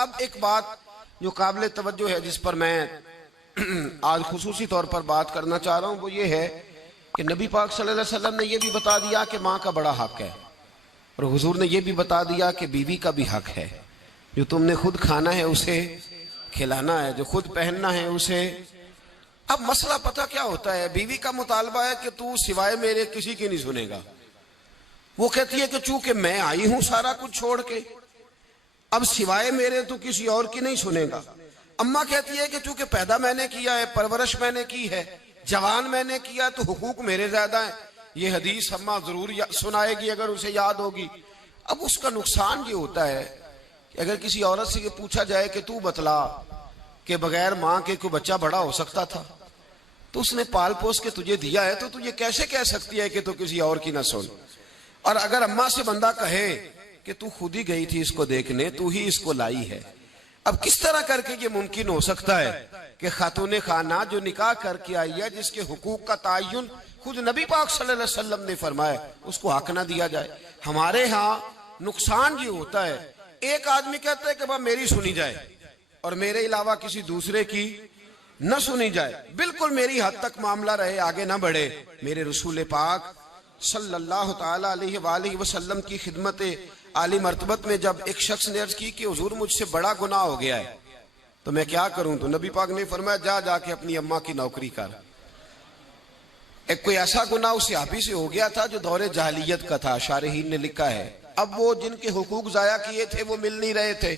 اب ایک بات جو قابل توجہ ہے، جس پر میں آج خصوصی طور پر بات کرنا چاہ رہا ہوں، وہ یہ ہے کہ نبی پاک صلی اللہ علیہ وسلم نے یہ بھی بتا دیا کہ ماں کا بڑا حق ہے، اور حضور نے یہ بھی بتا دیا کہ بیوی کا بھی حق ہے۔ جو تم نے خود کھانا ہے اسے کھلانا ہے، جو خود پہننا ہے اسے۔ اب مسئلہ پتہ کیا ہوتا ہے، بیوی کا مطالبہ ہے کہ تو سوائے میرے کسی کی نہیں سنے گا۔ وہ کہتی ہے کہ چونکہ میں آئی ہوں سارا کچھ چھوڑ کے، اب سوائے میرے تو کسی اور کی نہیں سنے گا۔ اماں کہتی ہے کہ چونکہ پیدا میں نے کیا ہے، پرورش میں نے کی ہے، جوان میں نے کیا، تو حقوق میرے زیادہ ہیں۔ یہ حدیث اماں ضرور سنائے گی اگر اسے یاد ہوگی۔ اب اس کا نقصان یہ ہوتا ہے کہ اگر کسی عورت سے یہ پوچھا جائے کہ تو بتلا کہ بغیر ماں کے کوئی بچہ بڑا ہو سکتا تھا، تو اس نے پال پوس کے تجھے دیا ہے، تو یہ کیسے کہہ سکتی ہے کہ تو کسی اور کی نہ سن؟ اور اگر اماں سے بندہ کہے کہ تو خود ہی گئی تھی اس کو دیکھنے، تو ہی اس کو لائی ہے، اب کس طرح کر کے یہ ممکن ہو سکتا ہے کہ خاتون خانہ جو نکاح کر کے آئی ہے، جس کے حقوق کا تعین خود نبی پاک صلی اللہ علیہ وسلم نے فرمایا، اس کو حق نہ دیا جائے؟ ہمارے ہاں نقصان یہ ہوتا ہے، ایک آدمی کہتا ہے کہ بھائی میری سنی جائے اور میرے علاوہ کسی دوسرے کی نہ سنی جائے، بالکل میری حد تک معاملہ رہے، آگے نہ بڑھے۔ میرے رسول پاک صلی اللہ تعالی علیہ وآلہ وسلم کی خدمت عالی مرتبت میں جب ایک شخص نے عرض کی کہ حضور مجھ سے بڑا گناہ ہو گیا ہے تو میں کیا کروں، تو نبی پاک نے فرمایا جا کے اپنی اماں کی نوکری کر۔ ایک کوئی ایسا گناہ اس صحابی سے ہو گیا تھا جو دور جاہلیت کا تھا، شارحین نے لکھا ہے۔ اب وہ جن کے حقوق ضائع کیے تھے وہ مل نہیں رہے تھے،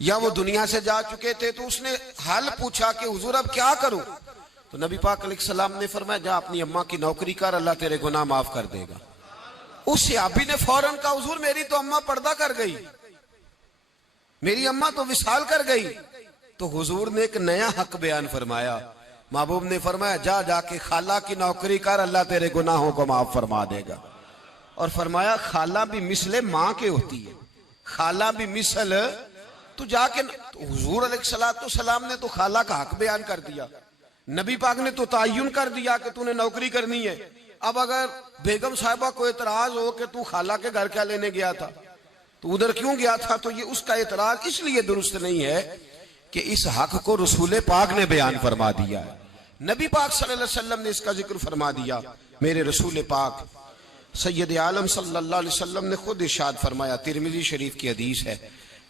یا وہ دنیا سے جا چکے تھے، تو اس نے حل پوچھا کہ حضور اب کیا کروں؟ تو نبی پاک علیہ السلام نے فرمایا جا اپنی اماں کی نوکری کر، اللہ تیرے گناہ معاف کر دے گا۔ اس صحابی نے فوراً کہا حضور میری تو اماں پردہ کر گئی، میری اماں تو وصال کر گئی۔ تو حضور نے ایک نیا حق بیان فرمایا، محبوب نے فرمایا جا کے خالہ کی نوکری کر، اللہ تیرے گناہوں کو معاف فرما دے گا۔ اور فرمایا خالہ بھی مثل ماں کے ہوتی ہے، خالہ بھی مثل، تو جا کے حضور علیہ السلام نے تو خالہ کا حق بیان کر دیا، نبی پاک نے تو تعین کر دیا کہ تو نے نوکری کرنی ہے۔ اب اگر بیگم صاحبہ کو اعتراض ہو کہ تو خالہ کے گھر کیا لینے گیا تھا، تو ادھر کیوں گیا تھا، تو یہ اس کا اعتراض اس لیے درست نہیں ہے کہ اس حق کو رسول پاک نے بیان فرما دیا ہے، نبی پاک صلی اللہ علیہ وسلم نے اس کا ذکر فرما دیا۔ میرے رسول پاک سید عالم صلی اللہ علیہ وسلم نے خود ارشاد فرمایا، ترمذی شریف کی حدیث ہے،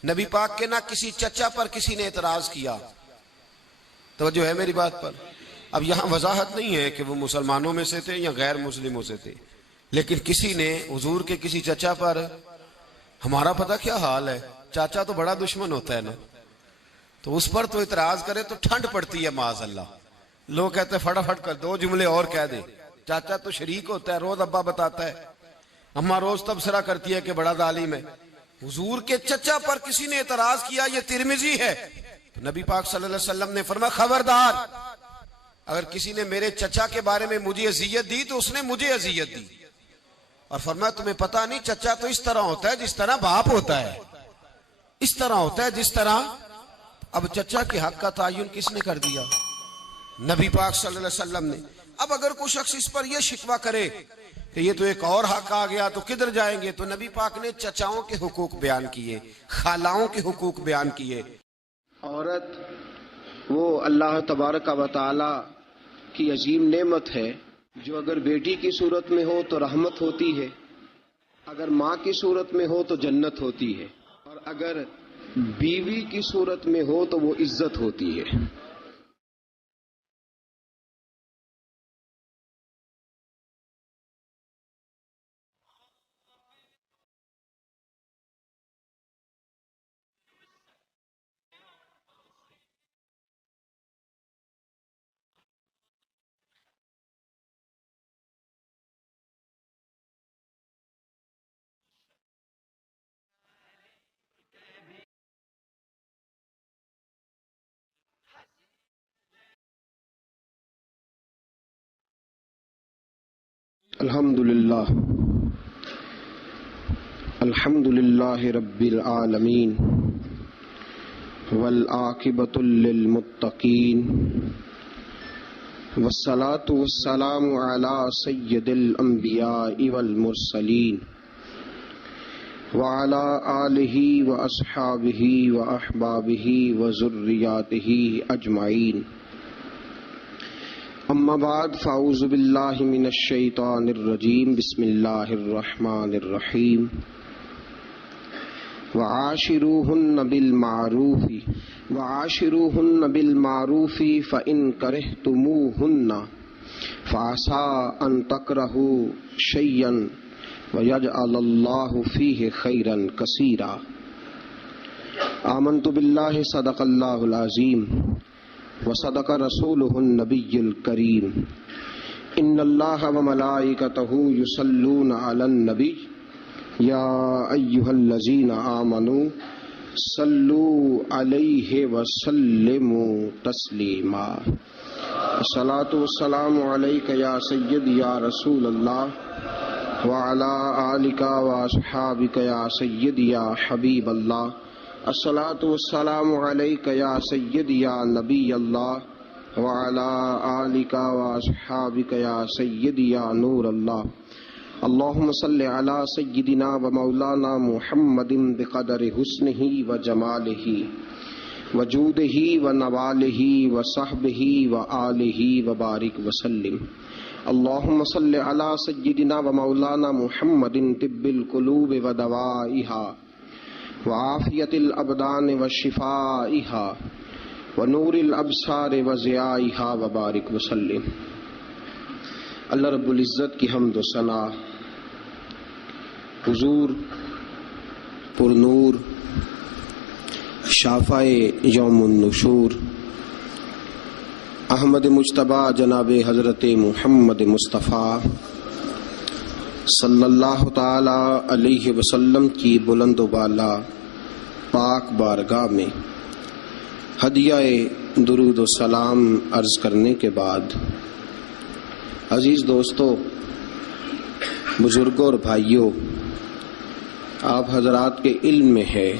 نبی پاک کے نہ کسی چچا پر کسی نے اعتراض کیا، توجہ ہے میری بات پر؟ اب یہاں وضاحت نہیں ہے کہ وہ مسلمانوں میں سے تھے یا غیر مسلموں سے تھے، لیکن کسی نے حضور کے کسی چچا پر، ہمارا پتہ کیا حال ہے، چاچا تو بڑا دشمن ہوتا ہے نا، تو اس پر تو اعتراض کرے تو ٹھنڈ پڑتی ہے معاذ اللہ۔ لوگ کہتے ہیں فٹافٹ کر دو جملے اور کہہ دے، چاچا تو شریک ہوتا ہے، روز ابا بتاتا ہے، اماں روز تبصرہ کرتی ہے کہ بڑا ظالم ہے۔ حضور کے چچا پر کسی نے اعتراض کیا، یہ ترمذی ہے، تو نبی پاک صلی اللہ علیہ وسلم نے فرمایا خبردار، اگر کسی نے میرے چچا کے بارے میں مجھے اذیت دی تو اس نے مجھے اذیت دی۔ اور فرمایا تمہیں پتہ نہیں چچا تو اس طرح ہوتا ہے جس طرح باپ ہوتا ہے، اس طرح ہوتا ہے جس طرح۔ اب چچا کے حق کا تعین کس نے کر دیا؟ نبی پاک صلی اللہ علیہ وسلم نے۔ اب اگر کوئی شخص اس پر یہ شکوہ کرے کہ یہ تو ایک اور حق آ گیا تو کدھر جائیں گے، تو نبی پاک نے چچاؤں کے حقوق بیان کیے، خالاؤں کے حقوق بیان کیے۔ عورت وہ اللہ تبارک و تعالی کی عظیم نعمت ہے جو اگر بیٹی کی صورت میں ہو تو رحمت ہوتی ہے، اگر ماں کی صورت میں ہو تو جنت ہوتی ہے، اور اگر بیوی کی صورت میں ہو تو وہ عزت ہوتی ہے۔ الحمد للہ رب العالمین والعاقبۃ للمتقین والصلاة والسلام علی سید الانبیاء والمرسلین وعلى آله وأصحابه وأحبابه وذرياته أجمعين أما بعد فأعوذ بالله من الشيطان الرجيم بسم الله الرحمن الرحيم وعاشروهن بالمعروف فإن كرهتموهن فعسى أن تكرهوا شيئا ويجعل الله فيه خيرا كثيرا آمنت بالله صدق الله العظيم وصدق رسوله النبي الكريم إن الله وملائكته يصلون على النبي يا أيها الذين آمنوا صلوا عليه وسلموا تسليما الصلاة والسلام عليك يا سيدي يا رسول الله وعلى آلك وأصحابك يا سيدي يا حبيب الله الصلاة والسلام عليك يا سيدي يا نبي الله وعلى آلك وأصحابك يا سيدي يا نور الله اللهم صل على سيدنا ومولانا محمد بقدر حسنه وجماله وجوده ونواله وصحبه وآله وبارك وسلم اللهم صل على سيدنا ومولانا محمد طب القلوب ودوائها وعافية الأبدان وشفائها ونور الأبصار وضيائها وبارك وسلم۔ اللہ رب العزت کی حمد و ثنا حضور پر نور شافع یوم النشور احمد مجتبیٰ جناب حضرت محمد مصطفیٰ صلی اللہ تعالی علیہ وسلم کی بلند و بالا پاک بارگاہ میں ہدیہ درود و سلام عرض کرنے کے بعد، عزیز دوستو، بزرگوں اور بھائیوں، آپ حضرات کے علم میں ہے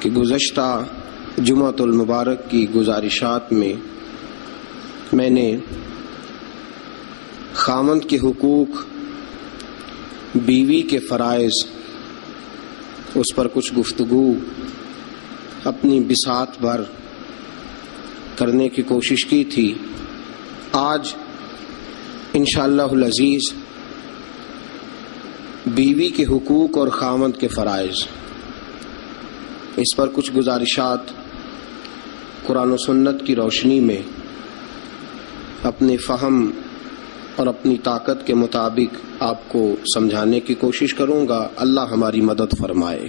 کہ گزشتہ جمعۃ المبارک کی گزارشات میں میں نے خاوند کے حقوق، بیوی کے فرائض، اس پر کچھ گفتگو اپنی بساط بھر کرنے کی کوشش کی تھی۔ آج انشاءاللہ العزیز بیوی کے حقوق اور خاوند کے فرائض، اس پر کچھ گزارشات قرآن و سنت کی روشنی میں اپنے فہم اور اپنی طاقت کے مطابق آپ کو سمجھانے کی کوشش کروں گا۔ اللہ ہماری مدد فرمائے۔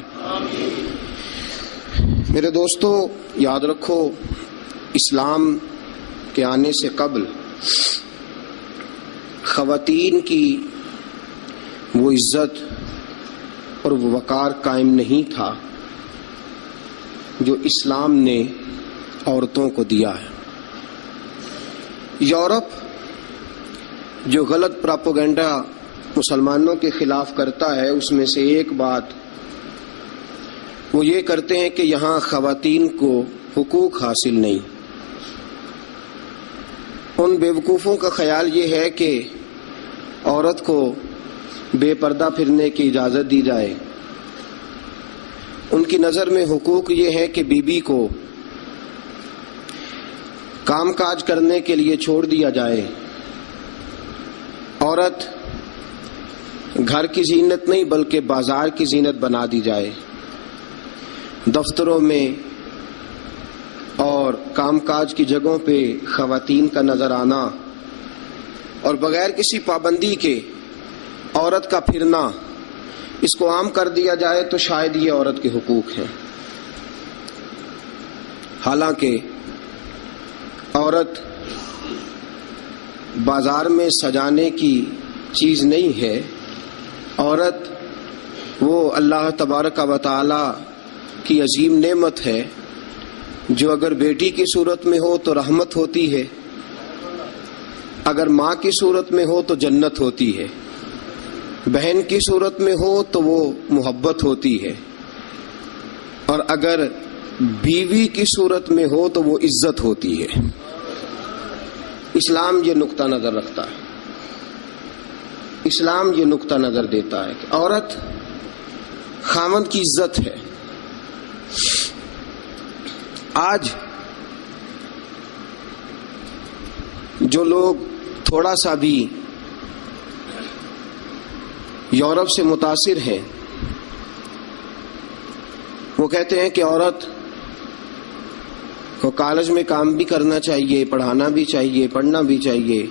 میرے دوستو، یاد رکھو، اسلام کے آنے سے قبل خواتین کی وہ عزت اور وہ وقار قائم نہیں تھا جو اسلام نے عورتوں کو دیا ہے۔ یورپ جو غلط پراپوگنڈا مسلمانوں کے خلاف کرتا ہے، اس میں سے ایک بات وہ یہ کرتے ہیں کہ یہاں خواتین کو حقوق حاصل نہیں۔ ان بیوقوفوں کا خیال یہ ہے کہ عورت کو بے پردہ پھرنے کی اجازت دی جائے۔ ان کی نظر میں حقوق یہ ہے کہ بیوی کو کام کاج کرنے کے لیے چھوڑ دیا جائے۔ عورت گھر کی زینت نہیں بلکہ بازار کی زینت بنا دی جائے۔ دفتروں میں اور کام کاج کی جگہوں پہ خواتین کا نظر آنا اور بغیر کسی پابندی کے عورت کا پھرنا، اس کو عام کر دیا جائے تو شاید یہ عورت کے حقوق ہیں۔ حالانکہ عورت بازار میں سجانے کی چیز نہیں ہے۔ عورت وہ اللہ تبارک و تعالی کی عظیم نعمت ہے جو اگر بیٹی کی صورت میں ہو تو رحمت ہوتی ہے، اگر ماں کی صورت میں ہو تو جنت ہوتی ہے، بہن کی صورت میں ہو تو وہ محبت ہوتی ہے، اور اگر بیوی کی صورت میں ہو تو وہ عزت ہوتی ہے۔ اسلام یہ نقطہ نظر رکھتا ہے، اسلام یہ نقطہ نظر دیتا ہے کہ عورت خاوند کی عزت ہے. آج جو لوگ تھوڑا سا بھی یورپ سے متاثر ہیں وہ کہتے ہیں کہ عورت کو کالج میں کام بھی کرنا چاہیے، پڑھانا بھی چاہیے، پڑھنا بھی چاہیے،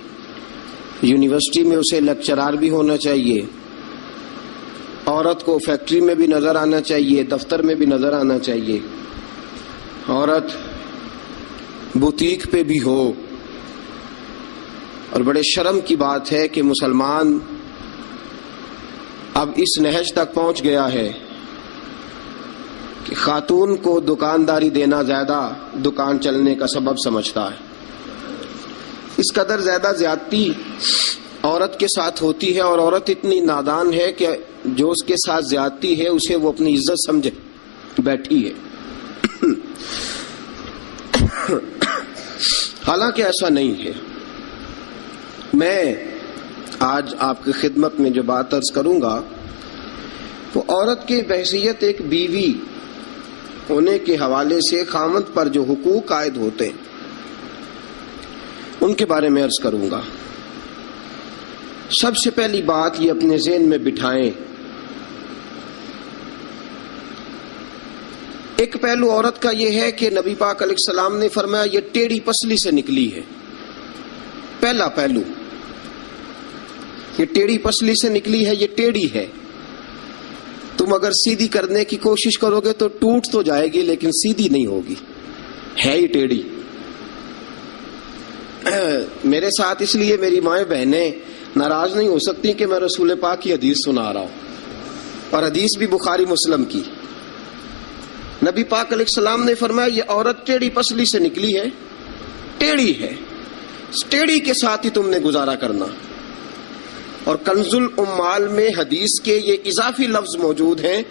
یونیورسٹی میں اسے لیکچرار بھی ہونا چاہیے، عورت کو فیکٹری میں بھی نظر آنا چاہیے، دفتر میں بھی نظر آنا چاہیے، عورت بوتیک پہ بھی ہو. اور بڑے شرم کی بات ہے کہ مسلمان اب اس نہج تک پہنچ گیا ہے کہ خاتون کو دکانداری دینا زیادہ دکان چلنے کا سبب سمجھتا ہے. اس قدر زیادہ زیادتی عورت کے ساتھ ہوتی ہے، اور عورت اتنی نادان ہے کہ جو اس کے ساتھ زیادتی ہے اسے وہ اپنی عزت سمجھے بیٹھی ہے. حالانکہ ایسا نہیں ہے. میں آج آپ کی خدمت میں جو بات عرض کروں گا وہ عورت کی بحیثیت ایک بیوی ہونے کے حوالے سے خاوند پر جو حقوق عائد ہوتے ہیں ان کے بارے میں عرض کروں گا. سب سے پہلی بات یہ اپنے ذہن میں بٹھائیں، ایک پہلو عورت کا یہ ہے کہ نبی پاک علیہ السلام نے فرمایا یہ ٹیڑھی پسلی سے نکلی ہے. پہلا پہلو یہ ٹیڑھی پسلی سے نکلی ہے، یہ ٹیڑھی ہے. تم اگر سیدھی کرنے کی کوشش کرو گے تو ٹوٹ تو جائے گی لیکن سیدھی نہیں ہوگی، ہے ہی ٹیڑھی. میرے ساتھ اس لیے میری مائیں بہنیں ناراض نہیں ہو سکتی کہ میں رسول پاک کی حدیث سنا رہا ہوں، اور حدیث بھی بخاری مسلم کی. نبی پاک علیہ السلام نے فرمایا یہ عورت ٹیڑھی پسلی سے نکلی ہے، ٹیڑھی ہے، اس ٹیڑھی کے ساتھ ہی تم نے گزارا کرنا. اور کنز الاموال میں حدیث کے یہ اضافی لفظ موجود ہیں.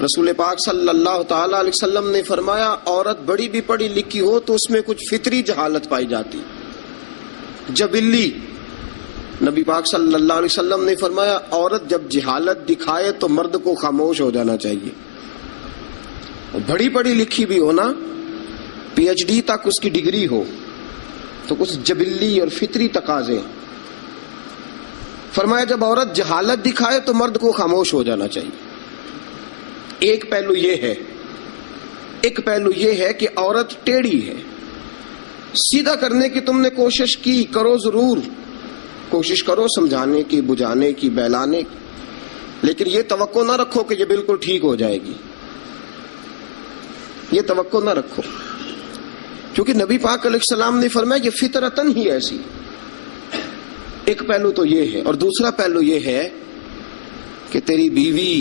رسول پاک صلی اللہ تعالی علیہ وسلم نے فرمایا عورت بڑی بھی پڑھی لکھی ہو تو اس میں کچھ فطری جہالت پائی جاتی، جبلی. نبی پاک صلی اللہ علیہ وسلم نے فرمایا عورت جب جہالت دکھائے تو مرد کو خاموش ہو جانا چاہیے. بڑی پڑھی لکھی بھی ہو نا، پی ایچ ڈی تک اس کی ڈگری ہو، تو کچھ جبلی اور فطری تقاضے. فرمایا جب عورت جہالت دکھائے تو مرد کو خاموش ہو جانا چاہیے. ایک پہلو یہ ہے کہ عورت ٹیڑھی ہے. سیدھا کرنے کی تم نے کوشش کی، کرو، ضرور کوشش کرو سمجھانے کی، بجھانے کی، بہلانے کی، لیکن یہ توقع نہ رکھو کہ یہ بالکل ٹھیک ہو جائے گی. یہ توقع نہ رکھو، کیونکہ نبی پاک علیہ السلام نے فرمایا یہ فطرتاً ہی ایسی. ایک پہلو تو یہ ہے. اور دوسرا پہلو یہ ہے کہ تیری بیوی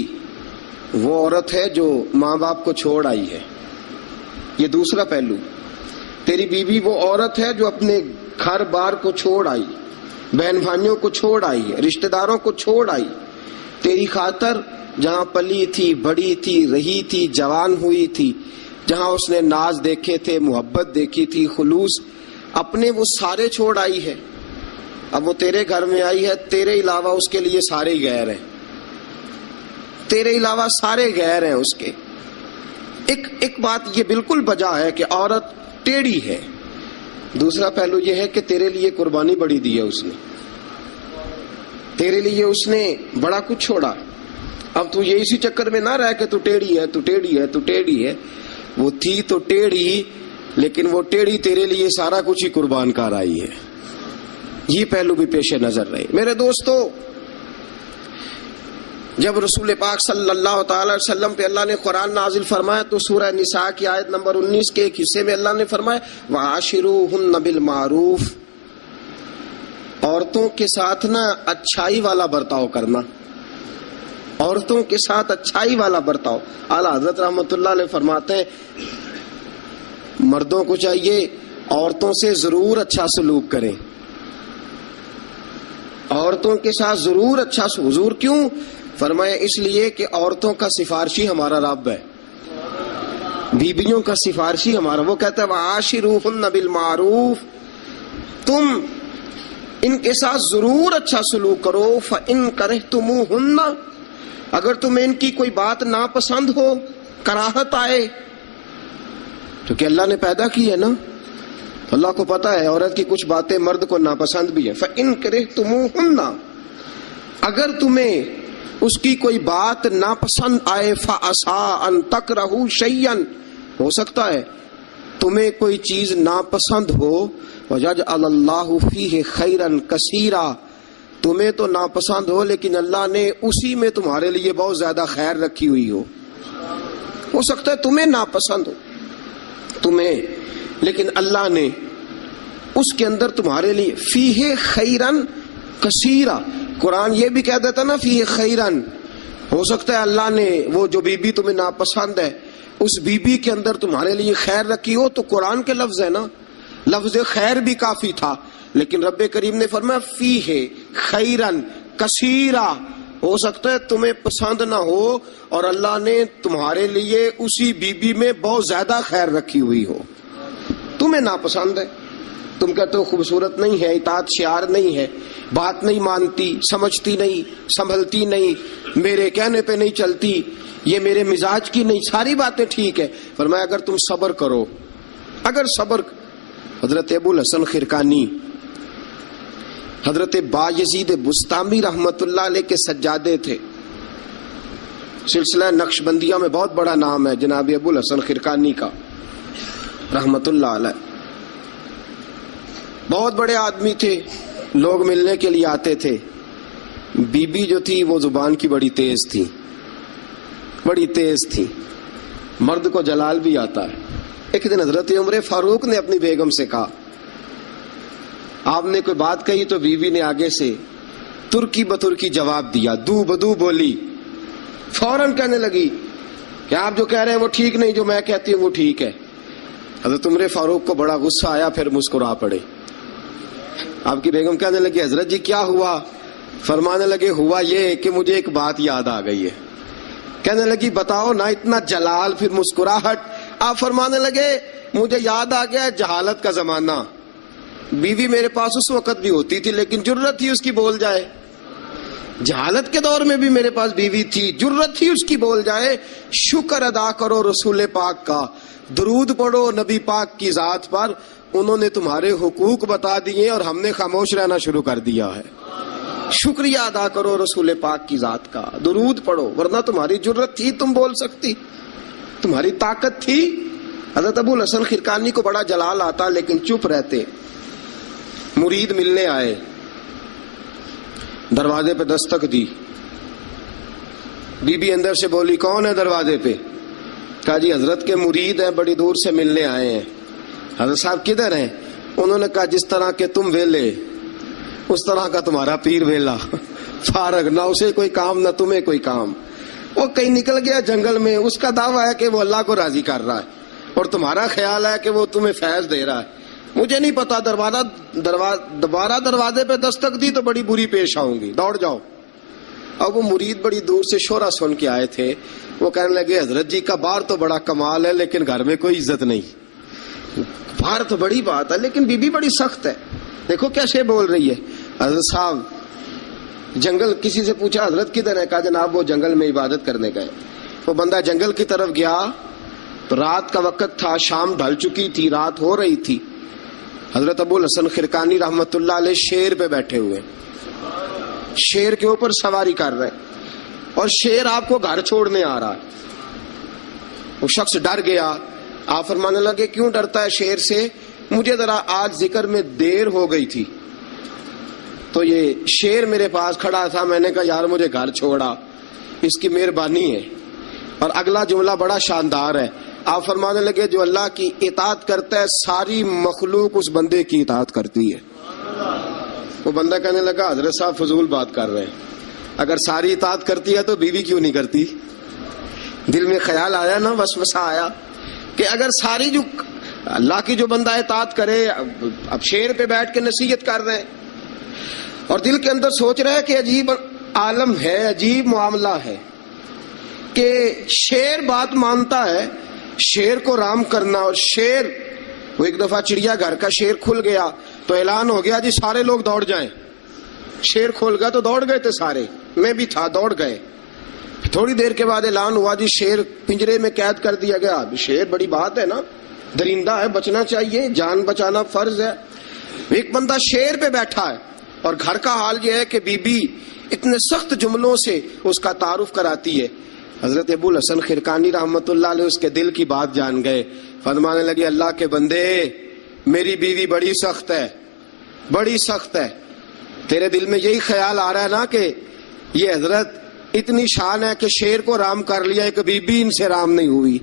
وہ عورت ہے جو ماں باپ کو چھوڑ آئی ہے. یہ دوسرا پہلو. تیری بیوی وہ عورت ہے جو اپنے گھر بار کو چھوڑ آئی، بہن بھائیوں کو چھوڑ آئی، رشتہ داروں کو چھوڑ آئی، تیری خاطر جہاں پلی تھی، بڑی تھی، رہی تھی، جوان ہوئی تھی، جہاں اس نے ناز دیکھے تھے، محبت دیکھی تھی، خلوص، اپنے وہ سارے چھوڑ آئی ہے. اب وہ تیرے گھر میں آئی ہے، تیرے علاوہ اس کے لیے سارے غیر ہیں، تیرے علاوہ سارے غیر ہیں اس کے. ایک بات یہ بالکل بجا ہے کہ عورت ٹیڑھی ہے. دوسرا پہلو یہ ہے کہ تیرے لیے قربانی بڑی دی ہے اس نے، تیرے لیے اس نے بڑا کچھ چھوڑا. اب تو یہ اسی چکر میں نہ رہ کہ تو ٹیڑھی ہے، تو ٹیڑھی ہے، تو ٹیڑھی ہے. وہ تھی تو ٹیڑھی، لیکن وہ ٹیڑھی تیرے لیے سارا کچھ ہی قربان کر آئی ہے. یہ پہلو بھی پیش نظر رہے. میرے دوستو، جب رسول پاک صلی اللہ تعالی علیہ وسلم پہ اللہ نے قرآن نازل فرمایا تو سورہ نساء کی آیت نمبر 19 کے ایک حصے میں اللہ نے فرمایا وَعَاشِرُوهُنَّ بِالْمَعْرُوفِ، عورتوں کے ساتھ نا اچھائی والا برتاؤ کرنا، عورتوں کے ساتھ اچھائی والا برتاؤ. اعلیٰ حضرت رحمۃ اللہ علیہ فرماتے ہیں مردوں کو چاہیے عورتوں سے ضرور اچھا سلوک کریں، عورتوں کے ساتھ ضرور اچھا. حضور کیوں فرمایا؟ اس لیے کہ عورتوں کا سفارشی ہمارا رب ہے، بیویوں کا سفارشی ہمارا. وہ کہتا ہے وَعَاشِرُوهُنَّ بِالْمَعْرُوفِ، تم ان کے ساتھ ضرور اچھا سلوک کرو. فَإِن كَرِهْتُمُوهُنَّ، اگر تمہیں ان کی کوئی بات ناپسند ہو، کراہت آئے، کیونکہ اللہ نے پیدا کی ہے نا، اللہ کو پتا ہے عورت کی کچھ باتیں مرد کو ناپسند بھی ہیں. فَإِن كَرِهْتُمُوهُنَّ، اگر تمہیں اس کی کوئی بات ناپسند آئے، فَعَسَىٰ أَن تَكْرَهُوا شَيْئًا، ہو سکتا ہے تمہیں کوئی چیز ناپسند ہو، وَيَجْعَلَ اللَّهُ فِيهِ خَيْرًا كَثِيرًا، تمہیں تو ناپسند ہو لیکن اللہ نے اسی میں تمہارے لیے بہت زیادہ خیر رکھی ہوئی ہو سکتا ہے تمہیں ناپسند ہو تمہیں، لیکن اللہ نے اس کے اندر تمہارے لیے فیہ خیرن کثیرا، قرآن یہ بھی کہہ دیتا نا فیہ خیرن، ہو سکتا ہے اللہ نے وہ جو بی بی تمہیں ناپسند ہے اس بی بی کے اندر تمہارے لیے خیر رکھی ہو. تو قرآن کے لفظ ہے نا، لفظ خیر بھی کافی تھا، لیکن رب کریم نے فرمایا فیہ خیرن کثیرا، ہو سکتا ہے تمہیں پسند نہ ہو اور اللہ نے تمہارے لیے اسی بی بی میں بہت زیادہ خیر رکھی ہوئی ہو. تمہیں ناپسند ہے، تم کہتے ہو خوبصورت نہیں ہے، اطاعت شعار نہیں ہے، بات نہیں مانتی، سمجھتی نہیں، سنبھلتی نہیں، میرے کہنے پہ نہیں چلتی، یہ میرے مزاج کی نہیں، ساری باتیں ٹھیک ہے. فرمایا اگر تم صبر کرو، اگر صبر. حضرت ابو الحسن خرقانی، حضرت بایزید بستامی رحمت اللہ علیہ کے سجادے تھے. سلسلہ نقشبندیہ میں بہت بڑا نام ہے جناب ابو الحسن خرقانی کا رحمت اللہ علیہ. بہت بڑے آدمی تھے، لوگ ملنے کے لیے آتے تھے. بی بی جو تھی وہ زبان کی بڑی تیز تھی، بڑی تیز تھی، مرد کو جلال بھی آتا ہے. ایک دن حضرت عمر فاروق نے اپنی بیگم سے کہا، آپ نے کوئی بات کہی تو بیوی نے آگے سے ترکی بترکی جواب دیا، دو بدو بولی، فوراً کہنے لگی کہ آپ جو کہہ رہے ہیں وہ ٹھیک نہیں، جو میں کہتی ہوں وہ ٹھیک ہے. حضرت عمر فاروق کو بڑا غصہ آیا، پھر مسکرا پڑے. آپ کی بیگم کہنے لگی حضرت جی کیا ہوا؟ فرمانے لگے ہوا یہ کہ مجھے ایک بات یاد آ گئی ہے. کہنے لگی بتاؤ نہ، اتنا جلال پھر مسکراہٹ. آپ فرمانے لگے مجھے یاد آ گیا جہالت کا زمانہ، بیوی میرے پاس اس وقت بھی ہوتی تھی لیکن جرت تھی اس کی بول جائے. جہالت کے دور میں بھی میرے پاس بیوی تھی، جرت تھی اس کی بول جائے. شکر ادا کرو رسول پاک کا، درود پڑھو نبی پاک کی ذات پر، انہوں نے تمہارے حقوق بتا دیے اور ہم نے خاموش رہنا شروع کر دیا ہے. شکریہ ادا کرو رسول پاک کی ذات کا، درود پڑھو، ورنہ تمہاری جرت تھی تم بول سکتی، تمہاری طاقت تھی. حضرت ابو الحسن خرقانی کو بڑا جلال آتا لیکن چپ رہتے. مرید ملنے آئے، دروازے پہ دستک دی. بی بی اندر سے بولی کون ہے دروازے پہ؟ کہا جی حضرت کے مرید ہیں، بڑی دور سے ملنے آئے ہیں. حضرت صاحب کدھر ہیں؟ انہوں نے کہا جس طرح کے تم ویلے اس طرح کا تمہارا پیر ویلا، فارغ، نہ اسے کوئی کام نہ تمہیں کوئی کام. وہ کہیں نکل گیا جنگل میں، اس کا دعویٰ ہے کہ وہ اللہ کو راضی کر رہا ہے اور تمہارا خیال ہے کہ وہ تمہیں فیض دے رہا ہے. مجھے نہیں پتا، دوبارہ دروازے پہ دستک دی تو بڑی بری پیش آؤں گی، دوڑ جاؤ. اب وہ مرید بڑی دور سے شورا سن کے آئے تھے. وہ کہنے لگے حضرت جی کا باہر تو بڑا کمال ہے لیکن گھر میں کوئی عزت نہیں. باہر تو بڑی بات ہے لیکن بی بی بڑی سخت ہے، دیکھو کیسے بول رہی ہے. حضرت صاحب جنگل، کسی سے پوچھا حضرت کدھر ہے؟ کہا جناب وہ جنگل میں عبادت کرنے گئے. وہ بندہ جنگل کی طرف گیا تو رات کا وقت تھا، شام ڈھل چکی تھی، رات ہو رہی تھی. حضرت ابو الحسن خرقانی رحمت اللہ علیہ شیر پہ بیٹھے ہوئے، شیر کے اوپر سواری کر رہے اور شیر آپ کو گھر چھوڑنے آ رہا ہے. وہ شخص ڈر گیا. آپ فرمانے لگے کیوں ڈرتا ہے شیر سے؟ مجھے ذرا آج ذکر میں دیر ہو گئی تھی تو یہ شیر میرے پاس کھڑا تھا، میں نے کہا یار مجھے گھر چھوڑا، اس کی مہربانی ہے. اور اگلا جملہ بڑا شاندار ہے. آپ فرمانے لگے جو اللہ کی اطاعت کرتا ہے ساری مخلوق اس بندے کی اطاعت کرتی ہے. وہ بندہ کہنے لگا حضرت صاحب فضول بات کر رہے ہیں، اگر ساری اطاعت کرتی ہے تو بیوی کیوں نہیں کرتی؟ دل میں خیال آیا نا، وسوسہ آیا کہ اگر ساری جو اللہ کی جو بندہ اطاعت کرے، اب شیر پہ بیٹھ کے نصیحت کر رہے ہیں اور دل کے اندر سوچ رہے ہیں کہ عجیب عالم ہے، عجیب معاملہ ہے کہ شیر بات مانتا ہے، شیر کو رام کرنا. اور شیر، وہ ایک دفعہ چڑیا گھر کا شیر کھل گیا تو اعلان ہو گیا جی سارے لوگ دوڑ جائیں. شیر کھول گیا تو دوڑ گئے تھے سارے، میں بھی تھا، دوڑ گئے. تھوڑی دیر کے بعد اعلان ہوا جی شیر پنجرے میں قید کر دیا گیا. شیر بڑی بات ہے نا, درندہ ہے, بچنا چاہیے, جان بچانا فرض ہے. ایک بندہ شیر پہ بیٹھا ہے اور گھر کا حال یہ ہے کہ بی بی اتنے سخت جملوں سے اس کا تعارف کراتی ہے. حضرت ابو الحسن خرقانی رحمت اللہ علیہ اس کے دل کی بات جان گئے. فرمانے لگے اللہ کے بندے میری بیوی بڑی سخت ہے, بڑی سخت ہے. تیرے دل میں یہی خیال آ رہا ہے نا کہ یہ حضرت اتنی شان ہے کہ شیر کو رام کر لیا, ایک بی بی ان سے رام نہیں ہوئی.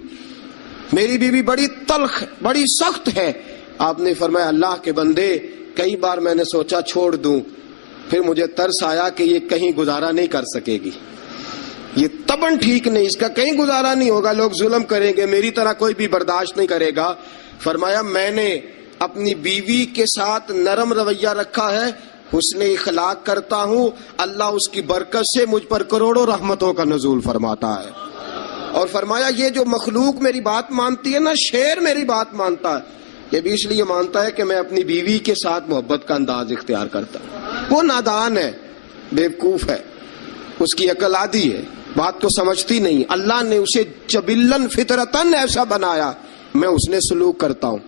میری بیوی بڑی تلخ بڑی سخت ہے. آپ نے فرمایا اللہ کے بندے کئی بار میں نے سوچا چھوڑ دوں, پھر مجھے ترس آیا کہ یہ کہیں گزارا نہیں کر سکے گی, یہ تباً ٹھیک نہیں, اس کا کہیں گزارا نہیں ہوگا, لوگ ظلم کریں گے, میری طرح کوئی بھی برداشت نہیں کرے گا. فرمایا میں نے اپنی بیوی کے ساتھ نرم رویہ رکھا ہے, حسن اخلاق کرتا ہوں, اللہ اس کی برکت سے مجھ پر کروڑوں رحمتوں کا نزول فرماتا ہے. اور فرمایا یہ جو مخلوق میری بات مانتی ہے نا, شیر میری بات مانتا ہے, یہ بھی اس لیے مانتا ہے کہ میں اپنی بیوی کے ساتھ محبت کا انداز اختیار کرتا ہوں. وہ نادان ہے, بیوقوف ہے, اس کی عقل آدھی ہے, بات کو سمجھتی نہیں. اللہ نے اسے جبلن فطرتن ایسا بنایا, میں اس نے سلوک کرتا ہوں,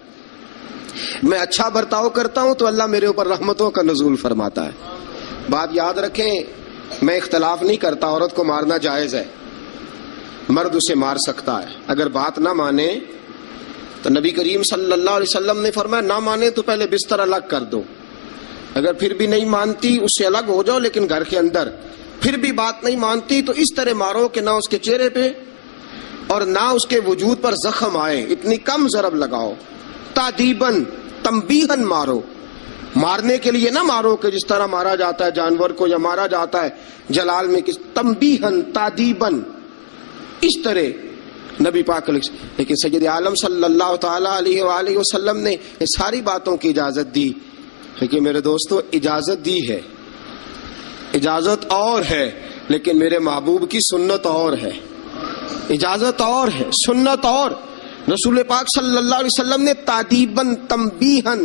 میں اچھا برتاؤ کرتا ہوں تو اللہ میرے اوپر رحمتوں کا نزول فرماتا ہے. بات یاد رکھیں, میں اختلاف نہیں کرتا, عورت کو مارنا جائز ہے, مرد اسے مار سکتا ہے. اگر بات نہ مانے تو نبی کریم صلی اللہ علیہ وسلم نے فرمایا نہ مانے تو پہلے بستر الگ کر دو, اگر پھر بھی نہیں مانتی اس سے الگ ہو جاؤ, لیکن گھر کے اندر پھر بھی بات نہیں مانتی تو اس طرح مارو کہ نہ اس کے چہرے پہ اور نہ اس کے وجود پر زخم آئے, اتنی کم ضرب لگاؤ. تادیباً تنبیہاً مارو, مارنے کے لیے نہ مارو کہ جس طرح مارا جاتا ہے جانور کو یا مارا جاتا ہے جلال میں, کس تنبیہاً تادیباً اس طرح نبی پاک علیہ. لیکن سید عالم صلی اللہ تعالی علیہ وآلہ وسلم نے یہ ساری باتوں کی اجازت دی. لیکن میرے دوستو اجازت دی ہے, اجازت اور ہے, لیکن میرے محبوب کی سنت اور ہے. اجازت اور ہے, سنت اور. رسول پاک صلی اللہ علیہ وسلم نے تادیباً تنبیہاً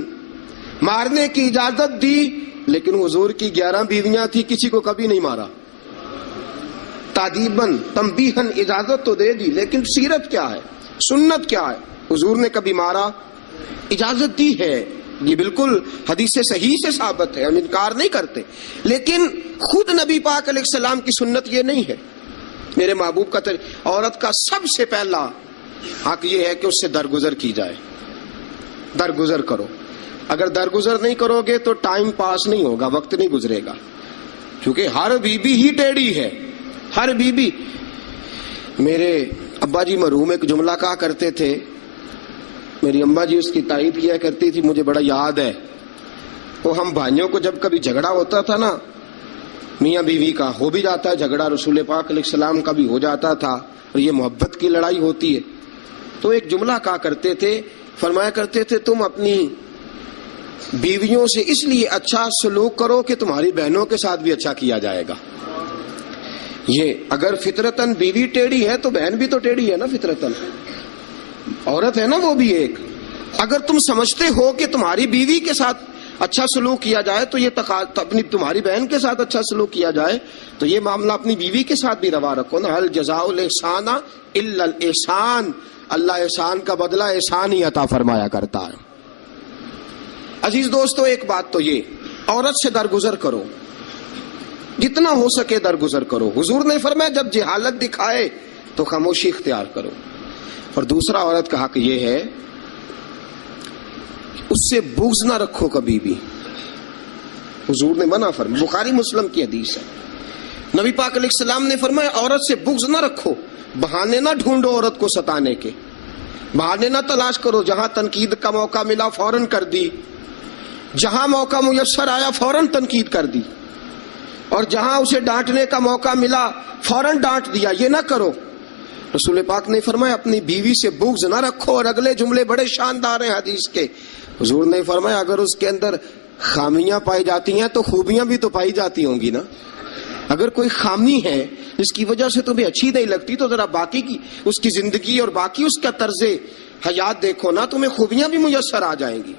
مارنے کی اجازت دی, لیکن حضور کی 11 بیویاں تھی, کسی کو کبھی نہیں مارا. تادیباً تنبیہاً اجازت تو دے دی, لیکن سیرت کیا ہے, سنت کیا ہے, حضور نے کبھی مارا, اجازت دی ہے. یہ بالکل حدیث صحیح سے ثابت ہے, ہم انکار نہیں کرتے, لیکن خود نبی پاک علیہ السلام کی سنت یہ نہیں ہے. میرے محبوب کا عورت کا سب سے پہلا حق یہ ہے کہ اس سے درگزر کی جائے. درگزر کرو, اگر درگزر نہیں کرو گے تو ٹائم پاس نہیں ہوگا, وقت نہیں گزرے گا, کیونکہ ہر بیوی ہی ٹیڑھی ہے, ہر بیوی. میرے ابا جی مرحوم ایک جملہ کہا کرتے تھے, میری اماں جی اس کی تائید کیا کرتی تھی, مجھے بڑا یاد ہے. وہ ہم بھائیوں کو جب کبھی جھگڑا ہوتا تھا نا, میاں بیوی کا ہو بھی جاتا ہے جھگڑا, رسول پاک علیہ السلام کا بھی ہو جاتا تھا, اور یہ محبت کی لڑائی ہوتی ہے, تو ایک جملہ کہا کرتے تھے, فرمایا کرتے تھے تم اپنی بیویوں سے اس لیے اچھا سلوک کرو کہ تمہاری بہنوں کے ساتھ بھی اچھا کیا جائے گا. یہ اگر فطرتاً بیوی ٹیڑھی ہے تو بہن بھی تو ٹیڑھی ہے نا, فطرتاً عورت ہے نا وہ بھی ایک. اگر تم سمجھتے ہو کہ تمہاری بیوی کے ساتھ اچھا سلوک کیا جائے تو یہ اپنی تمہاری بہن کے ساتھ اچھا سلوک کیا جائے, تو یہ معاملہ اپنی بیوی کے ساتھ بھی روا رکھو نا. حل جزاء الاحسان الا الاحسان, اللہ احسان کا بدلہ احسان ہی عطا فرمایا کرتا ہے. عزیز دوستو, ایک بات تو یہ, عورت سے درگزر کرو, جتنا ہو سکے درگزر کرو. حضور نے فرمایا جب جہالت دکھائے تو خاموشی اختیار کرو. اور دوسرا عورت کا حق یہ ہے اس سے بغض نہ رکھو کبھی بھی. حضور نے منع فرمایا, بخاری مسلم کی حدیث ہے, نبی پاک علیہ السلام نے فرمایا عورت سے بغض نہ رکھو, بہانے نہ ڈھونڈو عورت کو ستانے کے, بہانے نہ تلاش کرو. جہاں تنقید کا موقع ملا فوراً کر دی, جہاں موقع میسر آیا فوراً تنقید کر دی, اور جہاں اسے ڈانٹنے کا موقع ملا فوراً ڈانٹ دیا. یہ نہ کرو. رسول پاک نے فرمایا اپنی بیوی سے بغض نہ رکھو. اور اگلے جملے بڑے شاندار ہیں حدیث کے. حضور نے فرمایا اگر اس کے اندر خامیاں پائی جاتی ہیں تو خوبیاں بھی تو پائی جاتی ہوں گی نا. اگر کوئی خامی ہے جس کی وجہ سے تمہیں اچھی نہیں لگتی تو ذرا باقی کی اس کی زندگی اور باقی اس کا طرز حیات دیکھو نا, تمہیں خوبیاں بھی میسر آ جائیں گی.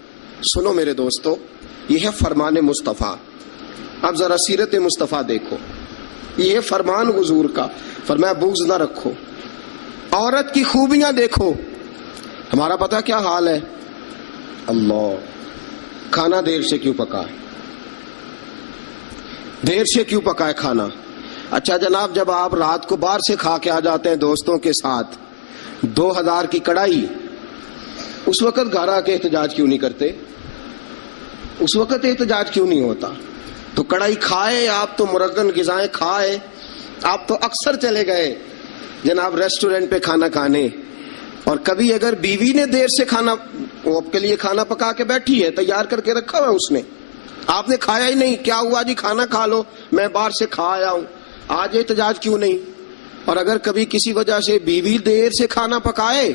سنو میرے دوستو, یہ ہے فرمان مصطفیٰ. اب ذرا سیرت مصطفیٰ دیکھو. یہ فرمان حضور کا، فرمایا بغض نہ رکھو، عورت کی خوبیاں دیکھو۔ ہمارا پتہ کیا حال ہے؟ اللہ، کھانا دیر سے کیوں پکا ہے، دیر سے کیوں پکا ہے کھانا؟ اچھا جناب، جب آپ رات کو باہر سے کھا کے آ جاتے ہیں دوستوں کے ساتھ 2000 کی کڑھائی، اس وقت گھر آ کے احتجاج کیوں نہیں کرتے؟ اس وقت احتجاج کیوں نہیں ہوتا؟ تو کڑھائی کھائے آپ، تو مرغن غذائیں کھائے آپ، تو اکثر چلے گئے جناب ریسٹورنٹ پہ کھانا کھانے، اور کبھی اگر بیوی نے دیر سے کھانا، وہ آپ کے لیے کھانا پکا کے بیٹھی ہے، تیار کر کے رکھا ہوا ہے اس نے، آپ نے کھایا ہی نہیں، کیا ہوا جی کھانا کھا لو، میں باہر سے کھا آیا ہوں، آج احتجاج کیوں نہیں؟ اور اگر کبھی کسی وجہ سے بیوی دیر سے کھانا پکائے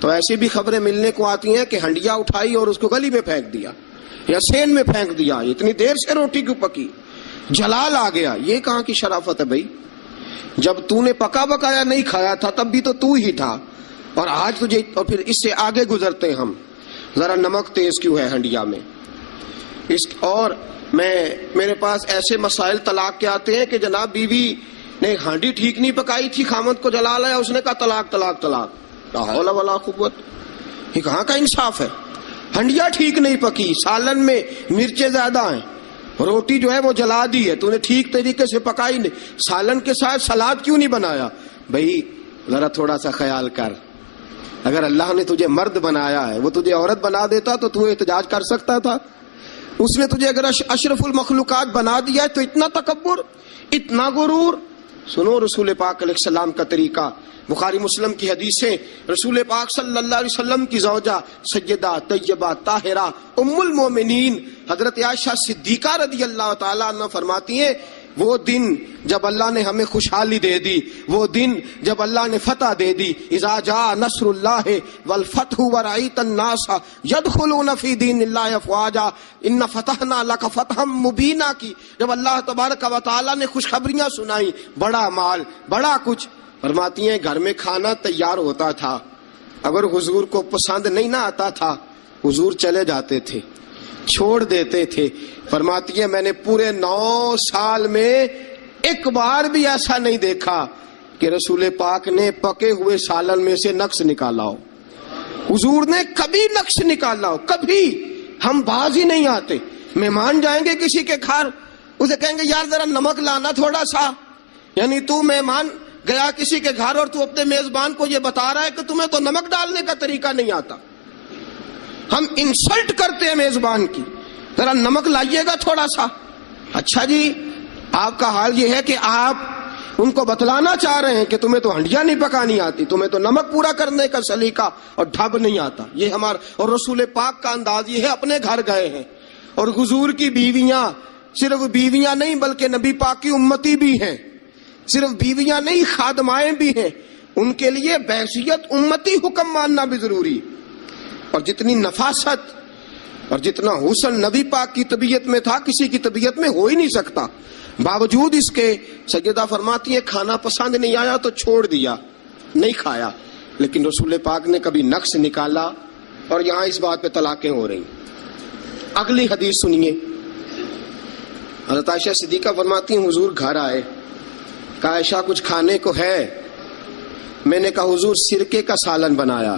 تو ایسی بھی خبریں ملنے کو آتی ہیں کہ ہنڈیا اٹھائی اور اس کو گلی میں پھینک دیا یا سین میں پھینک دیا، اتنی دیر سے روٹی کیوں پکی، جلال آ گیا۔ یہ کہاں کی شرافت ہے بھائی؟ جب تو نے پکا بکایا نہیں کھایا تھا تب بھی تو ہی تھا، اور آج تجھے، اور پھر اس سے آگے گزرتے ہیں ہم، ذرا نمک تیز کیوں ہے ہنڈیا میں؟ اور میرے پاس ایسے مسائل طلاق کے آتے ہیں کہ جناب بیوی نے ہانڈی ٹھیک نہیں پکائی تھی، خامد کو جلا لایا، اس نے کہا طلاق طلاق طلاق، لا حول ولا قوت۔ یہ کہاں کا انصاف ہے؟ ہنڈیا ٹھیک نہیں پکی، سالن میں مرچیں زیادہ ہیں، روٹی جو ہے وہ جلا دی ہے، تو نے ٹھیک طریقے سے پکائی نہیں، سالن کے ساتھ سلاد کیوں نہیں بنایا؟ بھائی ذرا تھوڑا سا خیال کر، اگر اللہ نے تجھے مرد بنایا ہے، وہ تجھے عورت بنا دیتا تو احتجاج کر سکتا تھا؟ اس نے تجھے اگر اشرف المخلوقات بنا دیا ہے تو اتنا تکبر، اتنا غرور؟ سنو رسول پاک علیہ السلام کا طریقہ، بخاری مسلم کی حدیثیں، رسول پاک صلی اللہ علیہ وسلم کی زوجہ سیدہ طیبہ طاہرہ ام المومنین حضرت عائشہ صدیقہ رضی اللہ تعالیٰ عنہ فرماتی ہیں، وہ دن جب اللہ نے ہمیں خوشحالی دے دی، وہ دن جب اللہ نے فتح دے دی، اذا جاء نصر اللہ والفتح ورأیت الناس یدخلون فی دین اللہ افواجا ان فتحنا لک فتحا مبینا کی، جب اللہ تبارک و تعالیٰ نے خوشخبریاں سنائی، بڑا مال، بڑا کچھ، فرماتی ہیں گھر میں کھانا تیار ہوتا تھا، اگر حضور کو پسند نہیں نہ آتا تھا حضور چلے جاتے تھے، چھوڑ دیتے تھے۔ فرماتی ہے میں نے پورے 9 سال میں ایک بار بھی ایسا نہیں دیکھا کہ رسول پاک نے پکے ہوئے سالن میں سے نقص نکالا ہو، حضور نے کبھی نقص نکالا ہو، کبھی۔ ہم باز ہی نہیں آتے، مہمان جائیں گے کسی کے گھر، اسے کہیں گے یار ذرا نمک لانا تھوڑا سا، یعنی تو مہمان گیا کسی کے گھر اور تو اپنے میزبان کو یہ بتا رہا ہے کہ تمہیں تو نمک ڈالنے کا طریقہ نہیں آتا۔ ہم انسلٹ کرتے ہیں میزبان کی، ذرا نمک لائیے گا تھوڑا سا۔ اچھا جی، آپ کا حال یہ ہے کہ آپ ان کو بتلانا چاہ رہے ہیں کہ تمہیں تو ہنڈیا نہیں پکانی آتی، تمہیں تو نمک پورا کرنے کا سلیقہ اور ڈھب نہیں آتا۔ یہ ہمارا اور رسول پاک کا انداز یہ ہے، اپنے گھر گئے ہیں اور حضور کی بیویاں صرف بیویاں نہیں بلکہ نبی پاک کی امتی بھی ہیں، صرف بیویاں نہیں خادمائیں بھی ہیں، ان کے لیے بحیثیت امتی حکم ماننا بھی ضروری۔ اور جتنی نفاست اور جتنا حسن نبی پاک کی طبیعت میں تھا کسی کی طبیعت میں ہو ہی نہیں سکتا، باوجود اس کے سیدہ فرماتی ہیں کھانا پسند نہیں آیا تو چھوڑ دیا، نہیں کھایا، لیکن رسول پاک نے کبھی نقص نکالا، اور یہاں اس بات پہ طلاقیں ہو رہی۔ اگلی حدیث سنیے، حضرت عائشہ صدیقہ فرماتی ہیں حضور گھر آئے، کہا عائشہ کچھ کھانے کو ہے؟ میں نے کہا حضور سرکے کا سالن بنایا۔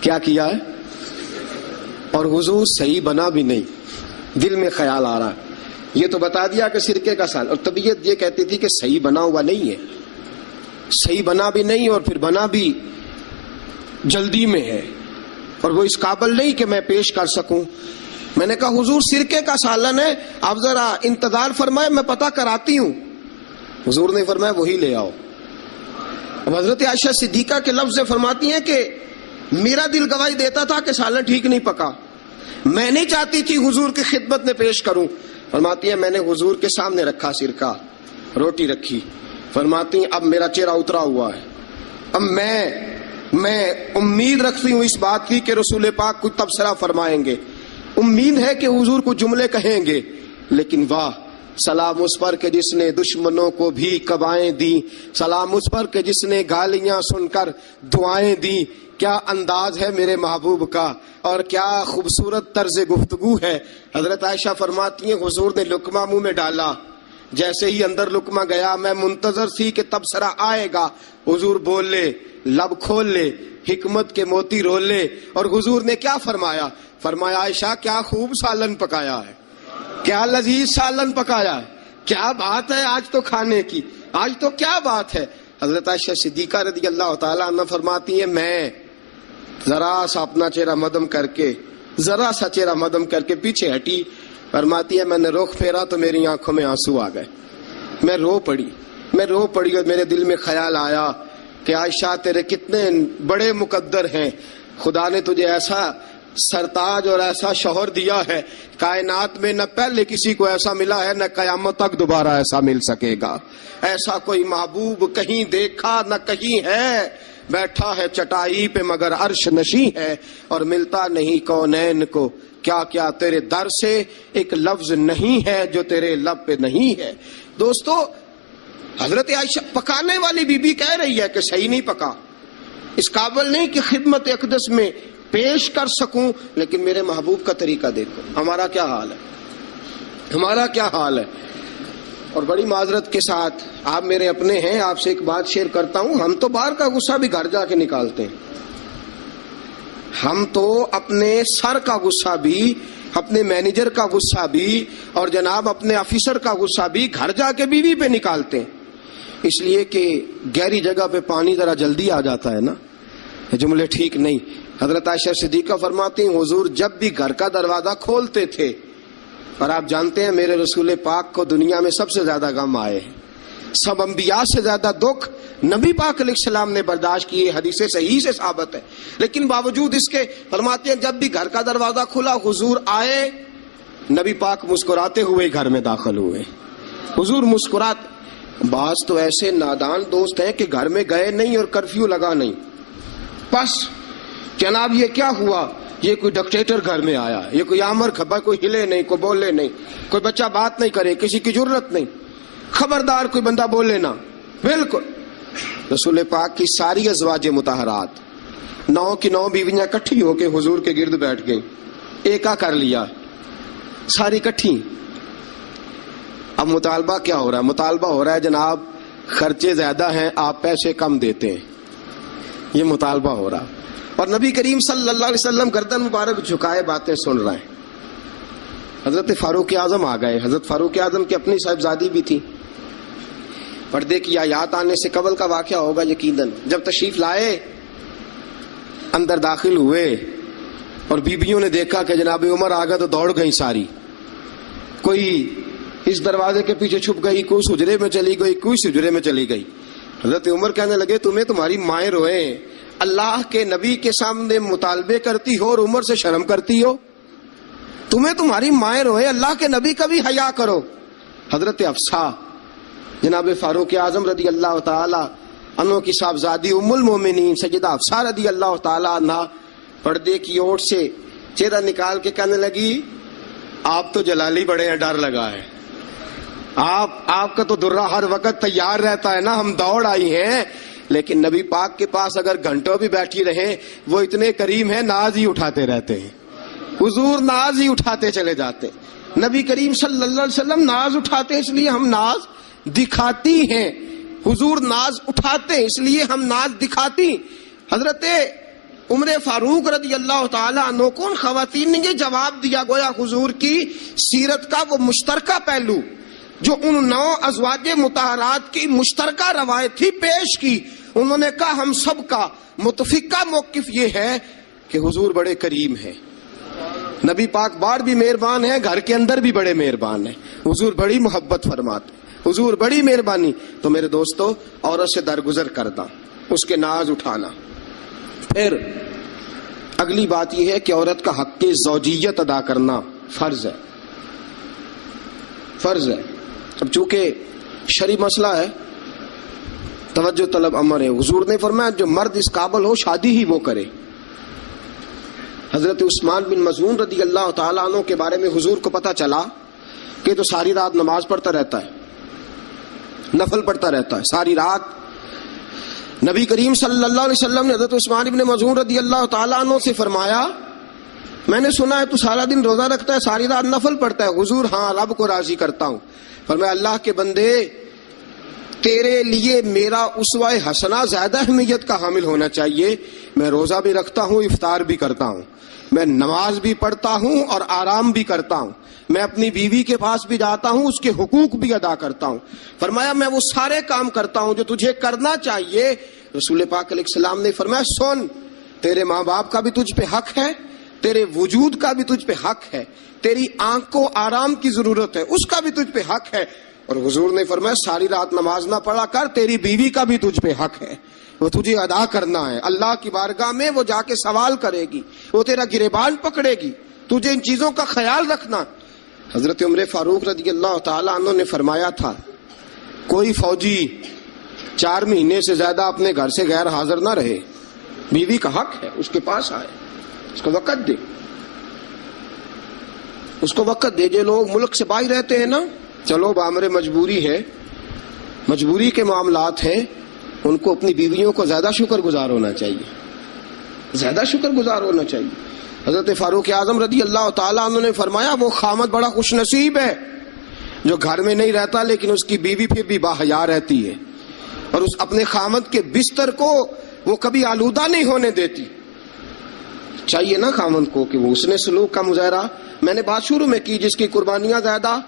کیا کیا ہے؟ اور حضور صحیح بنا بھی نہیں، دل میں خیال آ رہا ہے، یہ تو بتا دیا کہ سرکے کا سالن، اور طبیعت یہ کہتی تھی کہ صحیح بنا ہوا نہیں ہے، صحیح بنا بھی نہیں، اور پھر بنا بھی جلدی میں ہے، اور وہ اس قابل نہیں کہ میں پیش کر سکوں۔ میں نے کہا حضور سرکے کا سالن ہے، آپ ذرا انتظار فرمائے میں پتہ کراتی ہوں۔ حضور نے فرمایا وہی لے آؤ۔ اب حضرت عائشہ صدیقہ کے لفظ فرماتی ہیں کہ میرا دل گواہی دیتا تھا کہ سالن ٹھیک نہیں پکا، میں نہیں چاہتی تھی حضور کی خدمت میں پیش کروں۔ فرماتی ہیں میں نے حضور کے سامنے رکھا سرکہ، روٹی رکھی، فرماتی ہیں اب میرا چہرہ اترا ہوا ہے، اب میں امید رکھتی ہوں اس بات کی کہ رسول پاک کچھ تبصرہ فرمائیں گے، امید ہے کہ حضور کچھ جملے کہیں گے، لیکن واہ سلام اس پر کہ جس نے دشمنوں کو بھی قبائیں دی، سلام اس پر کہ جس نے گالیاں سن کر دعائیں دی۔ کیا انداز ہے میرے محبوب کا، اور کیا خوبصورت طرز گفتگو ہے۔ حضرت عائشہ فرماتی ہیں حضور نے لقمہ منہ میں ڈالا، جیسے ہی اندر لقمہ گیا میں منتظر تھی کہ تبصرہ آئے گا، حضور بول لے، لب کھول لے، حکمت کے موتی رول لے. اور حضور نے کیا فرمایا؟ فرمایا عائشہ کیا خوب سالن پکایا ہے، کیا لذیذ سالن پکایا ہے، کیا بات ہے آج تو کھانے کی، آج تو کیا بات ہے. حضرت عائشہ صدیقہ رضی اللہ تعالیٰ عنہ فرماتی ہیں میں ذرا سا اپنا چہرہ مدم کر کے، ذرا سا چہرہ مدم کر کے پیچھے ہٹی. فرماتی ہے میں نے رخ پھیرا تو میری آنکھوں میں آنسو آ گئے، میں رو پڑی اور میرے دل میں خیال آیا کہ عائشہ تیرے کتنے بڑے مقدر ہیں، خدا نے تجھے ایسا سرتاج اور ایسا شوہر دیا ہے، کائنات میں نہ پہلے کسی کو ایسا ملا ہے، نہ قیامت تک دوبارہ ایسا مل سکے گا. ایسا کوئی محبوب کہیں دیکھا نہ کہیں ہے، بیٹھا ہے چٹائی پہ مگر عرش نشیں ہے، اور ملتا نہیں کونین کو کیا کیا تیرے در سے ایک لفظ نہیں ہے جو تیرے لب پہ نہیں ہے. دوستو حضرت عائشہ پکانے والی بی بی کہہ رہی ہے کہ صحیح نہیں پکا، اس قابل نہیں کہ خدمت اقدس میں پیش کر سکوں، لیکن میرے محبوب کا طریقہ دیکھو ہمارا کیا حال ہے، ہمارا کیا حال ہے. اور بڑی معذرت کے ساتھ آپ میرے اپنے ہیں، آپ سے ایک بات شیئر کرتا ہوں، ہم تو باہر کا غصہ بھی گھر جا کے نکالتے ہیں، ہم تو اپنے سر کا غصہ بھی، اپنے مینیجر کا غصہ بھی، اور جناب اپنے آفیسر کا غصہ بھی گھر جا کے بیوی پہ نکالتے ہیں، اس لیے کہ گہری جگہ پہ پانی ذرا جلدی آ جاتا ہے نا، جملے ٹھیک نہیں. حضرت عائشہ صدیقہ فرماتی ہیں حضور جب بھی گھر کا دروازہ کھولتے تھے، اور آپ جانتے ہیں میرے رسول پاک کو دنیا میں سب سے زیادہ غم آئے ہیں، سب انبیاء سے زیادہ دکھ نبی پاک علیہ السلام نے برداشت کیے، حدیث صحیح سے ثابت ہے، لیکن باوجود اس کے فرماتے ہیں جب بھی گھر کا دروازہ کھلا حضور آئے، نبی پاک مسکراتے ہوئے گھر میں داخل ہوئے. حضور مسکراتے. بعض تو ایسے نادان دوست ہیں کہ گھر میں گئے نہیں اور کرفیو لگا نہیں، بس جناب یہ کیا ہوا، یہ کوئی ڈکٹیٹر گھر میں آیا، یہ کوئی آمر کھبا، کوئی ہلے نہیں، کوئی بولے نہیں، کوئی بچہ بات نہیں کرے، کسی کی جرت نہیں، خبردار کوئی بندہ بولے نہ. بالکل رسول پاک کی ساری ازواج مطہرات 9 کی 9 بیویاں کٹھی ہو کے حضور کے گرد بیٹھ گئی، ایکا کر لیا ساری کٹھی. اب مطالبہ کیا ہو رہا ہے؟ مطالبہ ہو رہا ہے جناب خرچے زیادہ ہیں، آپ پیسے کم دیتے ہیں، یہ مطالبہ ہو رہا. اور نبی کریم صلی اللہ علیہ وسلم گردن مبارک جھکائے باتیں سن رہے ہیں. حضرت فاروق اعظم آ گئے. حضرت فاروق اعظم کی اپنی صاحبزادی بھی تھی. پردے کی آیات آنے سے قبل کا واقعہ ہوگا یقیناً. جب تشریف لائے اندر داخل ہوئے اور بیبیوں نے دیکھا کہ جناب عمر آ گئے تو دوڑ گئی ساری، کوئی اس دروازے کے پیچھے چھپ گئی، کوئی حجرے میں چلی گئی، کوئی حجرے میں چلی گئی. حضرت عمر کہنے لگے تمہیں تمہاری مائیں روئے، اللہ کے نبی کے سامنے مطالبے کرتی ہو اور عمر سے شرم کرتی ہو، تمہیں تمہاری مائیں روئے، اللہ کے نبی کا بھی حیا کرو. حضرت حفصہ جناب فاروق اعظم رضی اللہ تعالی عنہ کی صاحبزادی ام المومنین سیدہ حفصہ رضی اللہ تعالی عنہ پردے کی اوٹ سے چہرہ نکال کے کہنے لگی آپ تو جلالی بڑے ہیں، ڈر لگا ہے، آپ کا تو درہ ہر وقت تیار رہتا ہے نا، ہم دوڑ آئی ہیں، لیکن نبی پاک کے پاس اگر گھنٹوں بھی بیٹھی رہیں وہ اتنے کریم ہیں ناز ہی اٹھاتے رہتے ہیں. حضور ناز ہی اٹھاتے چلے جاتے. نبی کریم صلی اللہ علیہ وسلم ناز اٹھاتے اس لیے ہم ناز دکھاتی ہیں، حضور ناز اٹھاتے اس لیے ہم ناز دکھاتی. حضرت عمر فاروق رضی اللہ تعالی عنہ کو ان خواتین نے یہ جواب دیا، گویا حضور کی سیرت کا وہ مشترکہ پہلو جو ان 9 ازواج مطہرات کی مشترکہ روایت تھی پیش کی. انہوں نے کہا ہم سب کا متفقہ موقف یہ ہے کہ حضور بڑے کریم ہیں، نبی پاک باہر بھی مہربان ہیں، گھر کے اندر بھی بڑے مہربان ہیں، حضور بڑی محبت فرماتے، حضور بڑی مہربانی. تو میرے دوستو عورت سے درگزر کرنا، اس کے ناز اٹھانا. پھر اگلی بات یہ ہے کہ عورت کا حق زوجیت ادا کرنا فرض ہے، فرض ہے. اب چونکہ شرعی مسئلہ ہے توجہ طلب امر ہے. حضور نے فرمایا جو مرد اس قابل ہو شادی ہی وہ کرے. حضرت عثمان بن مظعون رضی اللہ تعالیٰ عنہ کے بارے میں حضور کو پتا چلا کہ تو ساری رات نماز پڑھتا رہتا ہے، نفل پڑھتا رہتا ہے ساری رات. نبی کریم صلی اللہ علیہ وسلم نے حضرت عثمان بن مظعون رضی اللہ تعالیٰ عنہ سے فرمایا میں نے سنا ہے تو سارا دن روزہ رکھتا ہے، ساری رات نفل پڑھتا ہے. حضور ہاں رب کو راضی کرتا ہوں. فرمایا اللہ کے بندے تیرے لیے میرا اسوہ حسنہ زیادہ اہمیت کا حامل ہونا چاہیے. میں روزہ بھی رکھتا ہوں، افطار بھی کرتا ہوں، میں نماز بھی پڑھتا ہوں اور آرام بھی کرتا ہوں، میں اپنی بیوی کے پاس بھی جاتا ہوں، اس کے حقوق بھی ادا کرتا ہوں. فرمایا میں وہ سارے کام کرتا ہوں جو تجھے کرنا چاہیے. رسول پاک علیہ السلام نے فرمایا سن، تیرے ماں باپ کا بھی تجھ پہ حق ہے، تیرے وجود کا بھی تجھ پہ حق ہے، تیری آنکھ کو آرام کی ضرورت ہے، اس کا بھی تجھ پہ حق ہے. اور حضور نے فرمایا ساری رات نماز نہ پڑھا کر، تیری بیوی کا بھی تجھ پہ حق ہے، وہ تجھے ادا کرنا ہے. اللہ کی بارگاہ میں وہ جا کے سوال کرے گی، وہ تیرا گریبان پکڑے گی، تجھے ان چیزوں کا خیال رکھنا. حضرت عمر فاروق رضی اللہ تعالیٰ عنہ نے فرمایا تھا کوئی فوجی 4 مہینے سے زیادہ اپنے گھر سے غیر حاضر نہ رہے. بیوی کا حق ہے، اس کے پاس آئے، اس کو وقت دے، اس کو وقت دے. جو لوگ ملک سے باہر رہتے ہیں نا، چلو بامر مجبوری ہے، مجبوری کے معاملات ہیں، ان کو اپنی بیویوں کو زیادہ شکر گزار ہونا چاہیے، زیادہ شکر گزار ہونا چاہیے. حضرت فاروق اعظم رضی اللہ تعالیٰ عنہ نے فرمایا وہ خامد بڑا خوش نصیب ہے جو گھر میں نہیں رہتا لیکن اس کی بیوی پھر بھی باحیا رہتی ہے اور اس اپنے خامد کے بستر کو وہ کبھی آلودہ نہیں ہونے دیتی. چاہیے نا خامد کو کہ وہ اس نے سلوک کا مظاہرہ، میں نے بات شروع میں کی، جس کی قربانیاں زیادہ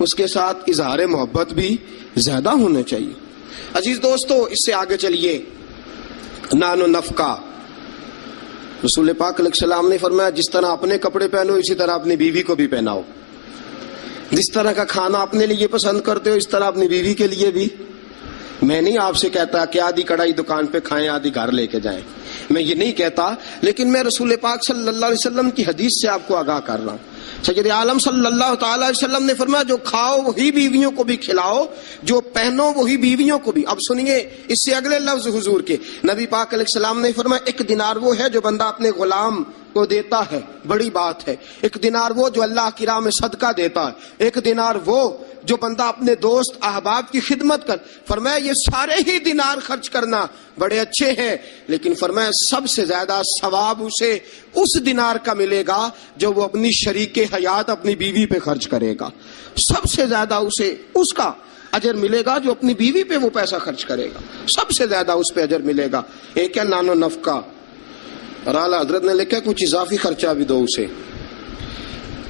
اس کے ساتھ اظہار محبت بھی زیادہ ہونا چاہیے. عزیز دوستو، اس سے آگے چلیے. نان و نفقہ، رسول پاک علیہ السلام نے فرمایا جس طرح اپنے کپڑے پہنو اسی طرح اپنی بیوی کو بھی پہناؤ. جس طرح کا کھانا اپنے لیے پسند کرتے ہو اس طرح اپنی بیوی کے لیے بھی. میں نہیں آپ سے کہتا کہ آدھی کڑھائی دکان پہ کھائیں آدھی گھر لے کے جائیں، میں یہ نہیں کہتا، لیکن میں رسول پاک صلی اللہ علیہ وسلم کی حدیث سے آپ کو آگاہ کر رہا ہوں. سید عالم صلی اللہ تعالی علیہ وسلم نے فرمایا جو کھاؤ وہی بیویوں کو بھی کھلاؤ، جو پہنو وہی بیویوں کو بھی. اب سنیے اس سے اگلے لفظ حضور کے. نبی پاک علیہ السلام نے فرمایا 1 دینار وہ ہے جو بندہ اپنے غلام کو دیتا ہے، بڑی بات ہے. 1 دینار وہ جو اللہ کی راہ میں صدقہ دیتا ہے. 1 دینار وہ جو بندہ اپنے دوست احباب کی خدمت کر. فرمایا یہ سارے ہی دینار خرچ کرنا بڑے اچھے ہیں، لیکن فرمایا سب سے زیادہ ثواب اسے اس دینار کا ملے گا جو وہ اپنی شریک حیات اپنی بیوی پہ خرچ کرے گا. سب سے زیادہ اسے اس کا اجر ملے گا جو اپنی بیوی پہ وہ پیسہ خرچ کرے گا، سب سے زیادہ اس پہ اجر ملے گا. ایک ہے نان و نفقہ، اور اعلیٰ حضرت نے لکھا کچھ اضافی خرچہ بھی دو اسے،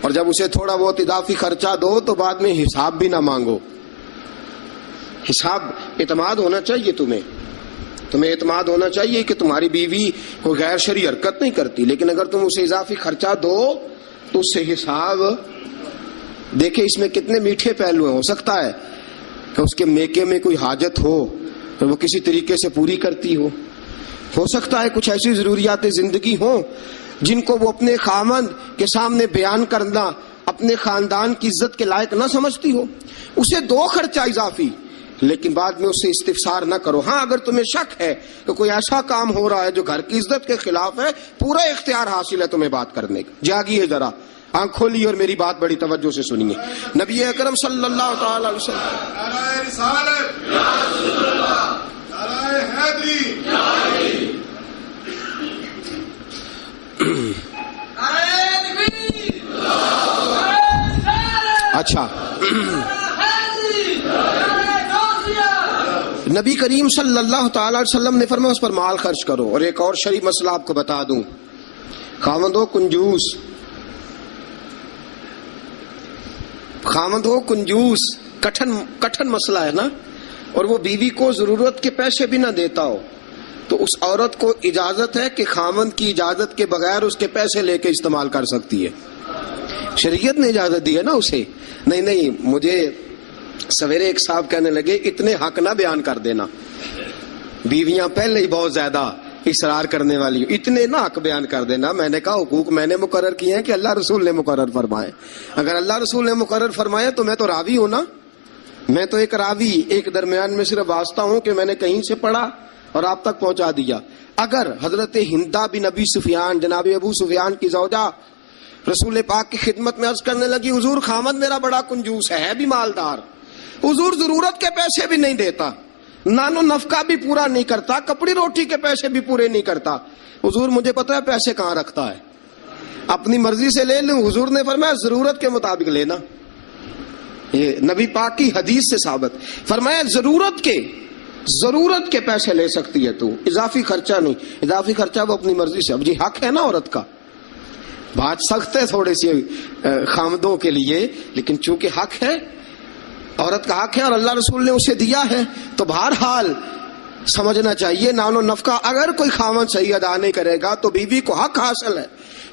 اور جب اسے تھوڑا بہت اضافی خرچہ دو تو بعد میں حساب بھی نہ مانگو. حساب اعتماد ہونا چاہیے، تمہیں اعتماد ہونا چاہیے کہ تمہاری بیوی کوئی غیر شرعی حرکت نہیں کرتی، لیکن اگر تم اسے اضافی خرچہ دو تو اس سے حساب دیکھیں. اس میں کتنے میٹھے پہلو ہیں. ہو سکتا ہے کہ اس کے میکے میں کوئی حاجت ہو تو وہ کسی طریقے سے پوری کرتی ہو سکتا ہے کچھ ایسی ضروریات زندگی ہوں جن کو وہ اپنے خامند کے سامنے بیان کرنا اپنے خاندان کی عزت کے لائق نہ سمجھتی ہو. اسے دو خرچہ اضافی، لیکن بعد میں اسے استفسار نہ کرو. ہاں اگر تمہیں شک ہے کہ کوئی ایسا کام ہو رہا ہے جو گھر کی عزت کے خلاف ہے، پورا اختیار حاصل ہے تمہیں بات کرنے کا. جاگیے ذرا، آنکھ کھولیے اور میری بات بڑی توجہ سے سنیے. نبی اکرم صلی اللہ تعالی علیہ اچھا نبی کریم صلی اللہ تعالی علیہ وسلم نے فرمایا اس پر مال خرچ کرو. اور ایک اور شرعی مسئلہ آپ کو بتا دوں، خاوند ہو کنجوس، کٹھن مسئلہ ہے نا، اور وہ بیوی کو ضرورت کے پیسے بھی نہ دیتا ہو تو اس عورت کو اجازت ہے کہ خاوند کی اجازت کے بغیر اس کے پیسے لے کے استعمال کر سکتی ہے. شریعت نے اجازت دی ہے نا اسے. نہیں مجھے سویرے ایک صاحب کہنے لگے اتنے حق نہ بیان کر دینا، بیویاں پہلے ہی بہت زیادہ اصرار کرنے والی، اتنے نہ حق بیان کر دینا. میں نے کہا حقوق میں نے مقرر کیے ہیں کہ اللہ رسول نے مقرر فرمائے. اگر اللہ رسول نے مقرر فرمایا تو میں تو راوی ہوں نا، میں تو ایک راوی، ایک درمیان میں صرف واسطہ ہوں کہ میں نے کہیں سے پڑھا اور آپ تک پہنچا دیا. اگر حضرت ہندا بن ابی سفیان، جناب ابو سفیان کی زوجہ، رسول پاک کی خدمت میں عرض کرنے لگی حضور خامد میرا بڑا کنجوس ہے بھی مالدار، حضور ضرورت کے پیسے بھی نہیں دیتا، نان و نفقہ بھی پورا نہیں کرتا، کپڑی روٹی کے پیسے بھی پورے نہیں کرتا، حضور مجھے پتا ہے پیسے کہاں رکھتا ہے، اپنی مرضی سے لے لوں، حضور نے فرمایا ضرورت کے مطابق لینا. یہ نبی پاک کی حدیث سے ثابت. فرمایا ضرورت کے پیسے لے سکتی ہے تو، اضافی خرچہ نہیں. اضافی خرچہ وہ اپنی مرضی سے. اب جی حق ہے نا عورت کا، بات سخت ہے تھوڑی سی خامدوں کے لیے، لیکن چونکہ حق ہے، عورت کا حق ہے اور اللہ رسول نے اسے دیا ہے، تو بہرحال سمجھنا چاہیے نان و نفقہ اگر کوئی خامد صحیح ادا نہیں کرے گا تو بیوی کو حق حاصل ہے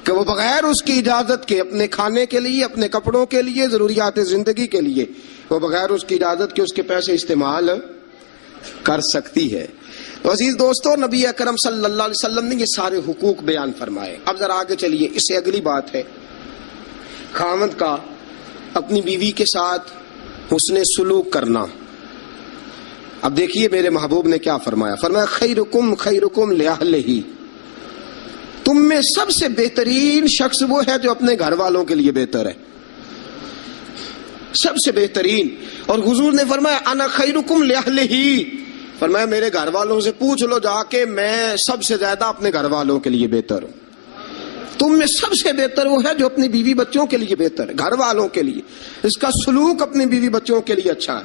کہ وہ بغیر اس کی اجازت کے اپنے کھانے کے لیے، اپنے کپڑوں کے لیے، ضروریات زندگی کے لیے وہ بغیر اس کی اجازت کے اس کے پیسے استعمال کر سکتی ہے. تو عزیز دوستو، نبی اکرم صلی اللہ علیہ وسلم نے یہ سارے حقوق بیان فرمائے. اب ذرا آگے چلیے، اس سے اگلی بات ہے خامد کا اپنی بیوی کے ساتھ حسن سلوک کرنا. اب دیکھیے میرے محبوب نے کیا فرمایا. فرمایا خیرکم لأہلہ، تم میں سب سے بہترین شخص وہ ہے جو اپنے گھر والوں کے لیے بہتر ہے، سب سے بہترین. اور حضور نے فرمایا انا خیرکم لأہلہ، فرمایا میرے گھر والوں سے پوچھ لو جا کے، میں سب سے زیادہ اپنے گھر والوں کے لیے بہتر ہوں. تم میں سب سے بہتر وہ ہے جو اپنی بیوی بچوں کے لیے بہتر ہے، گھر والوں کے لیے. اس کا سلوک اپنی بیوی بچوں کے لیے اچھا ہے.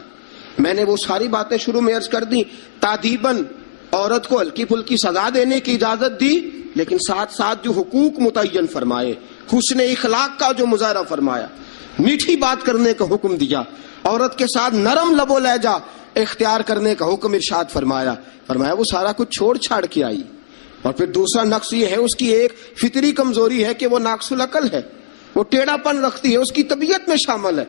میں نے وہ ساری باتیں شروع میں عرض کر دی. تادیباً عورت کو ہلکی پھلکی سزا دینے کی اجازت دی، لیکن ساتھ ساتھ جو حقوق متعین فرمائے، حسن اخلاق کا جو مظاہرہ فرمایا، میٹھی بات کرنے کا حکم دیا، عورت کے ساتھ نرم لب و لہجہ اختیار کرنے کا حکم ارشاد فرمایا. فرمایا وہ سارا کچھ چھوڑ چھاڑ کے آئی. اور پھر دوسرا نقص یہ ہے، اس کی ایک فطری کمزوری ہے کہ وہ ناقص العقل ہے، وہ ٹیڑھا پن رکھتی ہے، اس کی طبیعت میں شامل ہے.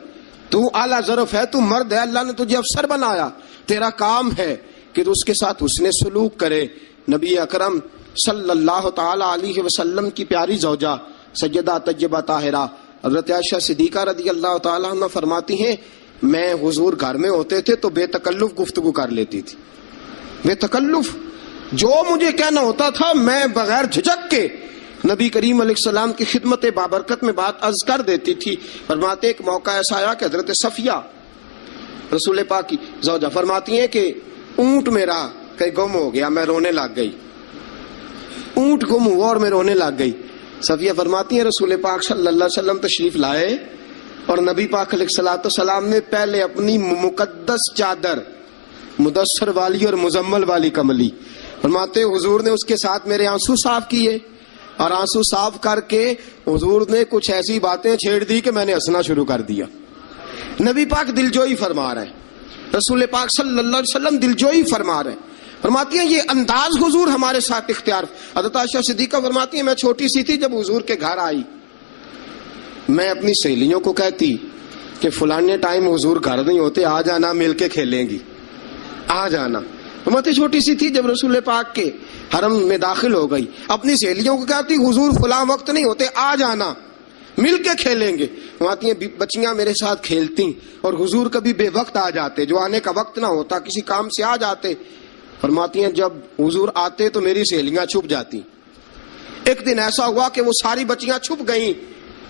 تو اعلیٰ ظرف ہے، تو مرد ہے، اللہ نے تجھے افسر بنایا، تیرا کام ہے کہ تو اس کے ساتھ حسن سلوک کرے. نبی اکرم صلی اللہ تعالی علیہ وسلم کی پیاری زوجہ سیدہ طیبہ طاہرہ حضرت عائشہ صدیقہ رضی اللہ تعالی عنہ فرماتی ہیں، میں حضور گھر میں ہوتے تھے تو بے تکلف گفتگو کر لیتی تھی. بے تکلف، جو مجھے کہنا ہوتا تھا میں بغیر جھجک کے نبی کریم علیہ السلام کی خدمت بابرکت میں بات عرض کر دیتی تھی. فرماتے ایک موقع ایسا آیا کہ حضرت صفیہ رسول پاک کی زوجہ فرماتی ہیں کہ اونٹ میرا کہیں گم ہو گیا، میں رونے لگ گئی. اونٹ گم ہوا اور میں رونے لگ گئی. صفیہ فرماتی ہیں رسول پاک صلی اللہ علیہ وسلم تشریف لائے اور نبی پاک علیہ الصلوۃ والسلام نے پہلے اپنی مقدس چادر مدثر والی اور مزمل والی کملی، فرماتے حضور نے اس کے ساتھ میرے آنسو صاف کیے، اور آنسو صاف کر کے حضور نے کچھ ایسی باتیں چھیڑ دی کہ میں نے ہنسنا شروع کر دیا. نبی پاک دلجوئی فرما رہے ہیں، رسول پاک صلی اللہ علیہ وسلم دلجوئی فرما رہے ہیں. فرماتی ہیں یہ انداز حضور ہمارے ساتھ اختیار. حضرت عائشہ صدیقہ فرماتی ہیں میں چھوٹی سی تھی جب حضور کے گھر آئی، میں اپنی سہیلیوں کو کہتی کہ فلانے ٹائم حضور گھر نہیں ہوتے، آ جانا، مل کے کھیلیں گی، آ جانا. فرماتی چھوٹی سی تھی جب رسول پاک کے حرم میں داخل ہو گئی، اپنی سہیلیوں کو کہتی حضور فلاں وقت نہیں ہوتے، آ جانا، مل کے کھیلیں گے. فرماتی ہیں بچیاں میرے ساتھ کھیلتی اور حضور کبھی بے وقت آ جاتے، جو آنے کا وقت نہ ہوتا کسی کام سے آ جاتے. فرماتی ہیں جب حضور آتے تو میری سہیلیاں چھپ جاتی. ایک دن ایسا ہوا کہ وہ ساری بچیاں چھپ گئیں.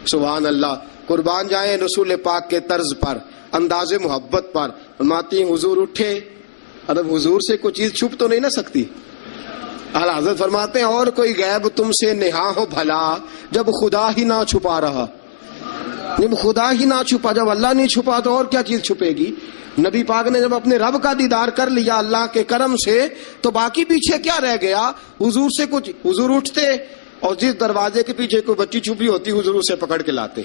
سبحان اللہ، قربان جائیں رسول پاک کے طرز پر، انداز محبت پر. فرماتی ہیں حضور اٹھے، اب حضور سے کوئی چیز چھپ تو نہیں نہ سکتی. اعلیٰ حضرت فرماتے ہیں اور کوئی غیب تم سے نہا ہو بھلا جب خدا ہی نہ چھپا رہا. جب خدا ہی نہ چھپا، جب اللہ نہیں چھپا تو اور کیا چیز چھپے گی. نبی پاک نے جب اپنے رب کا دیدار کر لیا اللہ کے کرم سے تو باقی پیچھے کیا رہ گیا. حضور سے کچھ، حضور اٹھتے اور جس دروازے کے پیچھے کوئی بچی چھپی ہوتی حضور اسے پکڑ کے لاتے،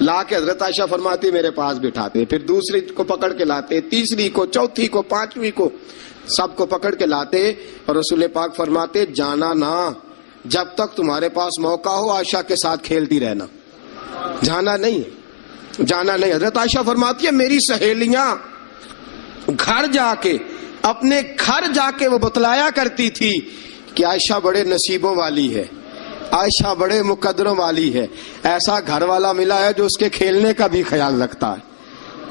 لا کے حضرت عائشہ فرماتی میرے پاس بٹھاتے، پھر دوسری کو پکڑ کے لاتے، تیسری کو، چوتھی کو، پانچویں کو، سب کو پکڑ کے لاتے. اور رسول پاک فرماتے جانا نہ، جب تک تمہارے پاس موقع ہو عائشہ کے ساتھ کھیلتی رہنا، جانا نہیں، جانا نہیں. حضرت عائشہ فرماتی ہے میری سہیلیاں گھر جا کے، اپنے گھر جا کے وہ بتلایا کرتی تھی کہ عائشہ بڑے نصیبوں والی ہے، عائشہ بڑے مقدروں والی ہے، ایسا گھر والا ملا ہے جو اس کے کھیلنے کا بھی خیال رکھتا ہے،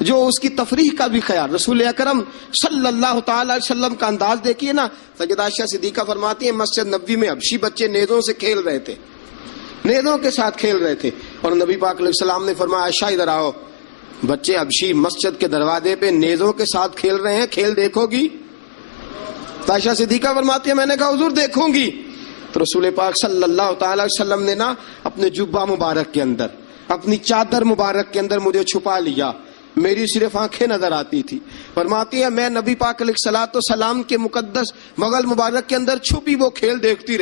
جو اس کی تفریح کا بھی خیال. رسول اکرم صلی اللہ تعالی علیہ وسلم کا انداز دیکھیے نا. سیدہ عائشہ صدیقہ فرماتی ہیں مسجد نبوی میں حبشی بچے نیزوں سے کھیل رہے تھے، نیزوں کے ساتھ کھیل رہے تھے، اور نبی پاک علیہ السلام نے فرمایا عائشہ ادھر آؤ، بچے حبشی مسجد کے دروازے پہ نیزوں کے ساتھ کھیل رہے ہیں، کھیل دیکھو گی؟ عائشہ صدیقہ فرماتی ہے میں نے کہا حضور دیکھوں گی. تو رسول پاک صلی اللہ تعالی وسلم نے نا اپنے جبہ مبارک کے اندر، اپنی چادر مبارک کے اندر مجھے چھپا لیا، میری صرف آنکھیں نظر آتی تھی. فرماتی ہے میں نبی پاک علیہ الصلوۃ والسلام کے مقدس مغل مبارک کے اندر چھپی وہ کھیل دیکھتی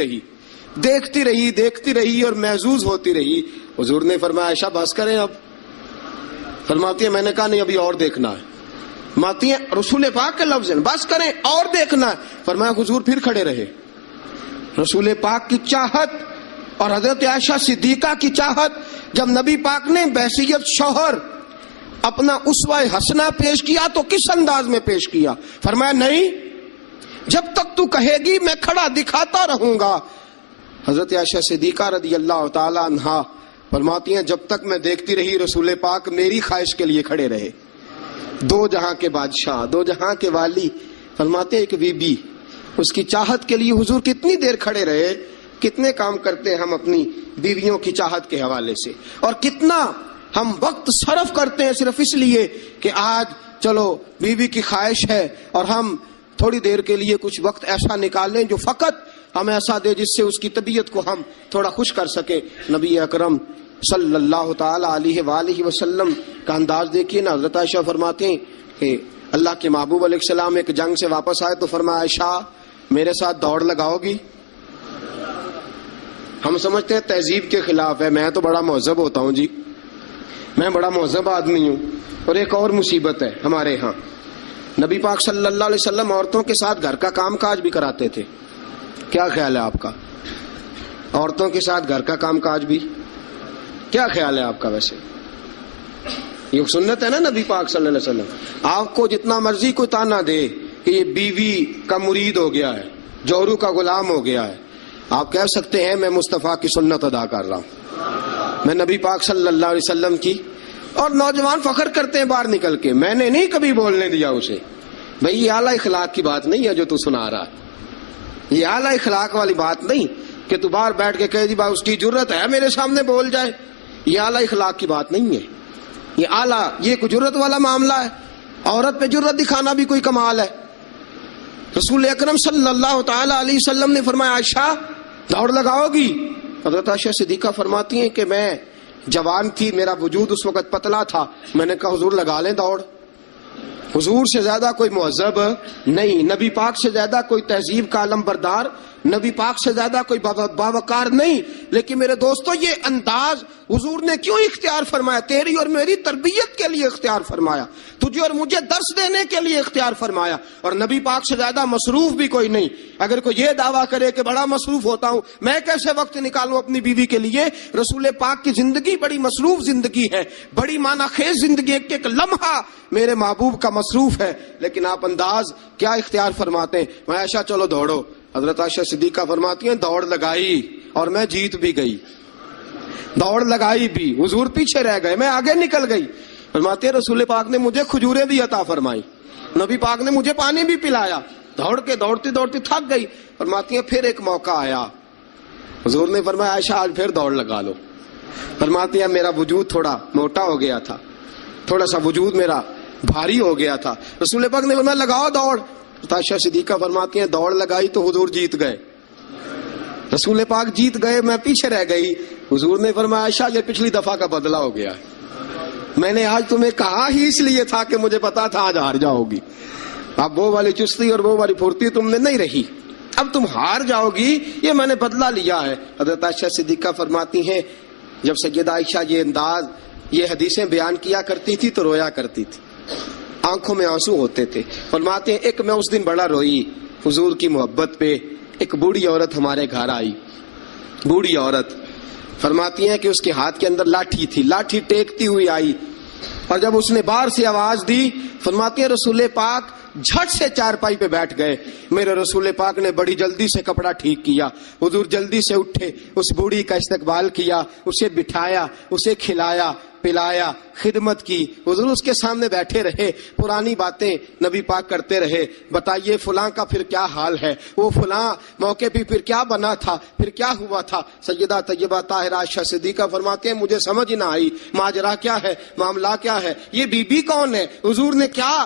رہی اور محظوظ ہوتی رہی. حضور نے فرمایا عائشہ بس کریں اب. فرماتی ہے میں نے کہا نہیں ابھی اور دیکھنا ہے. فرماتی ہیں رسول پاک کے لفظ ہیں بس کریں اور دیکھنا ہے. فرمایا حضور پھر کھڑے رہے. رسول پاک کی چاہت اور حضرت عائشہ صدیقہ کی چاہت، جب نبی پاک نے بحیثیت شوہر اپنا اسوہ حسنہ پیش کیا تو کس انداز میں پیش کیا؟ فرمایا نہیں جب تک تو کہے گی میں کھڑا دکھاتا رہوں گا. حضرت عائشہ صدیقہ رضی اللہ تعالی عنہا فرماتی ہیں جب تک میں دیکھتی رہی رسول پاک میری خواہش کے لیے کھڑے رہے. دو جہاں کے بادشاہ، دو جہاں کے والی. فرماتے ایک بی بی اس کی چاہت کے لیے حضور کتنی دیر کھڑے رہے. کتنے کام کرتے ہیں ہم اپنی بیویوں کی چاہت کے حوالے سے، اور کتنا ہم وقت صرف کرتے ہیں صرف اس لیے کہ آج چلو بیوی کی خواہش ہے اور ہم تھوڑی دیر کے لیے کچھ وقت ایسا نکال لیں جو فقط ہم ایسا دے جس سے اس کی طبیعت کو ہم تھوڑا خوش کر سکیں. نبی اکرم صلی اللہ تعالی علیہ وآلہ وسلم کا انداز دیکھیے نا. حضرت عائشہ فرماتے ہیں کہ اللہ کے محبوب علیہ السلام ایک جنگ سے واپس آئے تو فرمایا عائشہ میرے ساتھ دوڑ لگاؤ گی؟ ہم سمجھتے ہیں تہذیب کے خلاف ہے، میں تو بڑا مہذب ہوتا ہوں جی، میں بڑا مہذب آدمی ہوں. اور ایک اور مصیبت ہے ہمارے ہاں، نبی پاک صلی اللہ علیہ وسلم عورتوں کے ساتھ گھر کا کام کاج بھی کراتے تھے. کیا خیال ہے آپ کا؟ عورتوں کے ساتھ گھر کا کام کاج بھی کیا خیال ہے آپ کا؟ ویسے یہ سنت ہے نا نبی پاک صلی اللہ علیہ وسلم. آپ کو جتنا مرضی کوئی تانا دے کہ یہ بیوی کا مرید ہو گیا ہے، جوہرو کا غلام ہو گیا ہے، آپ کہہ سکتے ہیں میں مصطفیٰ کی سنت ادا کر رہا ہوں، میں نبی پاک صلی اللہ علیہ وسلم کی. اور نوجوان فخر کرتے ہیں باہر نکل کے، میں نے نہیں کبھی بولنے دیا اسے. بھئی یہ اعلیٰ اخلاق کی بات نہیں ہے جو تو سنا رہا ہے، یہ اعلیٰ اخلاق والی بات نہیں کہ تو باہر بیٹھ کے کہہ دی بھائی اس کی جرت ہے میرے سامنے بول جائے. یہ اعلیٰ اخلاق کی بات نہیں ہے، یہ اعلیٰ یہ کوئی جرت والا معاملہ ہے. عورت پہ جرت دکھانا بھی کوئی کمال ہے. رسول اکرم صلی اللہ تعالی علیہ وسلم نے فرمایا عائشہ دوڑ لگاؤ گی؟ حضرت عائشہ صدیقہ فرماتی ہیں کہ میں جوان تھی، میرا وجود اس وقت پتلا تھا. میں نے کہا حضور لگا لیں دوڑ. حضور سے زیادہ کوئی مہذب نہیں، نبی پاک سے زیادہ کوئی تہذیب کا علم بردار، نبی پاک سے زیادہ کوئی باوقار نہیں. لیکن میرے دوستو یہ انداز حضور نے کیوں اختیار فرمایا؟ تیری اور میری تربیت کے لیے اختیار فرمایا، تجھے اور مجھے درس دینے کے لیے اختیار فرمایا. اور نبی پاک سے زیادہ مصروف بھی کوئی نہیں. اگر کوئی یہ دعویٰ کرے کہ بڑا مصروف ہوتا ہوں، میں کیسے وقت نکالوں اپنی بیوی کے لیے؟ رسول پاک کی زندگی بڑی مصروف زندگی ہے، بڑی معنی خیز زندگی، ایک ایک لمحہ میرے محبوب کا مصروف ہے. لیکن آپ انداز کیا اختیار فرماتے ہیں؟ میں عائشہ چلو دوڑو. حضرت عائشہ صدیقہ فرماتی ہیں دوڑ لگائی اور میں جیت بھی گئی. دوڑ لگائی بھی، حضور پیچھے رہ گئے، میں آگے نکل گئی. فرماتے ہیں رسول پاک نے مجھے کھجوریں بھی عطا فرمائی، نبی پاک نے مجھے پانی بھی پلایا. دوڑ کے دوڑتی دوڑتی تھک گئی. فرماتی ہیں پھر ایک موقع آیا، حضور نے فرمایا عائشہ آج پھر دوڑ لگا لو. فرماتی ہیں میرا وجود تھوڑا موٹا ہو گیا تھا، تھوڑا سا وجود میرا بھاری ہو گیا تھا. رسول پاک نے فرمایا لگاؤ دوڑ. عائشہ صدیقہ فرماتی ہیں دوڑ لگائی تو حضور جیت گئے. رسول پاک جیت گئے، میں پیچھے رہ گئی. حضور نے فرمایا عائشہ یہ پچھلی دفعہ کا بدلہ ہو گیا ہے، میں نے آج تمہیں کہا ہی اس لیے تھا کہ مجھے پتا تھا آج ہار جاؤ گی. اب وہ والی چستی اور وہ والی پھرتی تم نے نہیں رہی، اب تم ہار جاؤ گی، یہ میں نے بدلہ لیا ہے. حضرت عائشہ صدیقہ فرماتی ہیں جب سیدہ عائشہ یہ انداز یہ حدیثیں بیان کیا کرتی تھی تو رویا کرتی تھی، آنکھوں میں آنسو ہوتے تھے. فرماتے ہیں ایک میں اس دن بڑا روئی حضور کی محبت پہ. ایک بوڑھی عورت ہمارے گھر آئی، بوڑھی عورت. فرماتی ہیں کہ اس کے ہاتھ کے اندر لاٹھی تھی، لاٹھی ٹیکتی ہوئی آئی، اور جب اس نے باہر سے آواز دی فرماتی ہیں رسول پاک جھٹ سے چارپائی پہ بیٹھ گئے. میرے رسول پاک نے بڑی جلدی سے کپڑا ٹھیک کیا. حضور جلدی سے اٹھے، اس بوڑھی کا استقبال کیا، اسے بٹھایا، اسے کھلایا پلایا، خدمت کی. حضور اس کے سامنے بیٹھے رہے، پرانی باتیں نبی پاک کرتے رہے. بتائیے فلاں کا پھر کیا حال ہے، وہ فلاں موقع پہ پھر کیا بنا تھا، پھر کیا ہوا تھا. سیدہ طیبہ طاہرہ عائشہ صدیقہ فرماتے ہیں مجھے سمجھ نہ آئی ماجرا کیا ہے، معاملہ کیا ہے، یہ بی بی کون ہے، حضور نے کیا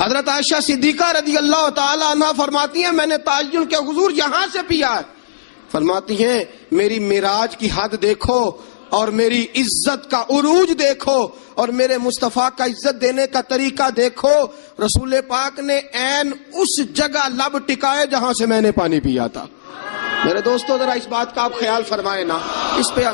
حضرت عائشہ صدیقہ رضی اللہ تعالی عنہ فرماتی ہیں میں نے تعین کے حضور یہاں سے پیا ہے. فرماتی ہیں میری معراج کی حد دیکھو اور میری عزت کا عروج دیکھو اور میرے مصطفیٰ کا عزت دینے کا طریقہ دیکھو. رسول پاک نے عین اس جگہ لب ٹکائے جہاں سے میں نے پانی پیا تھا. میرے دوستو ذرا اس بات کا آپ خیال فرمائیں نا. اس پہ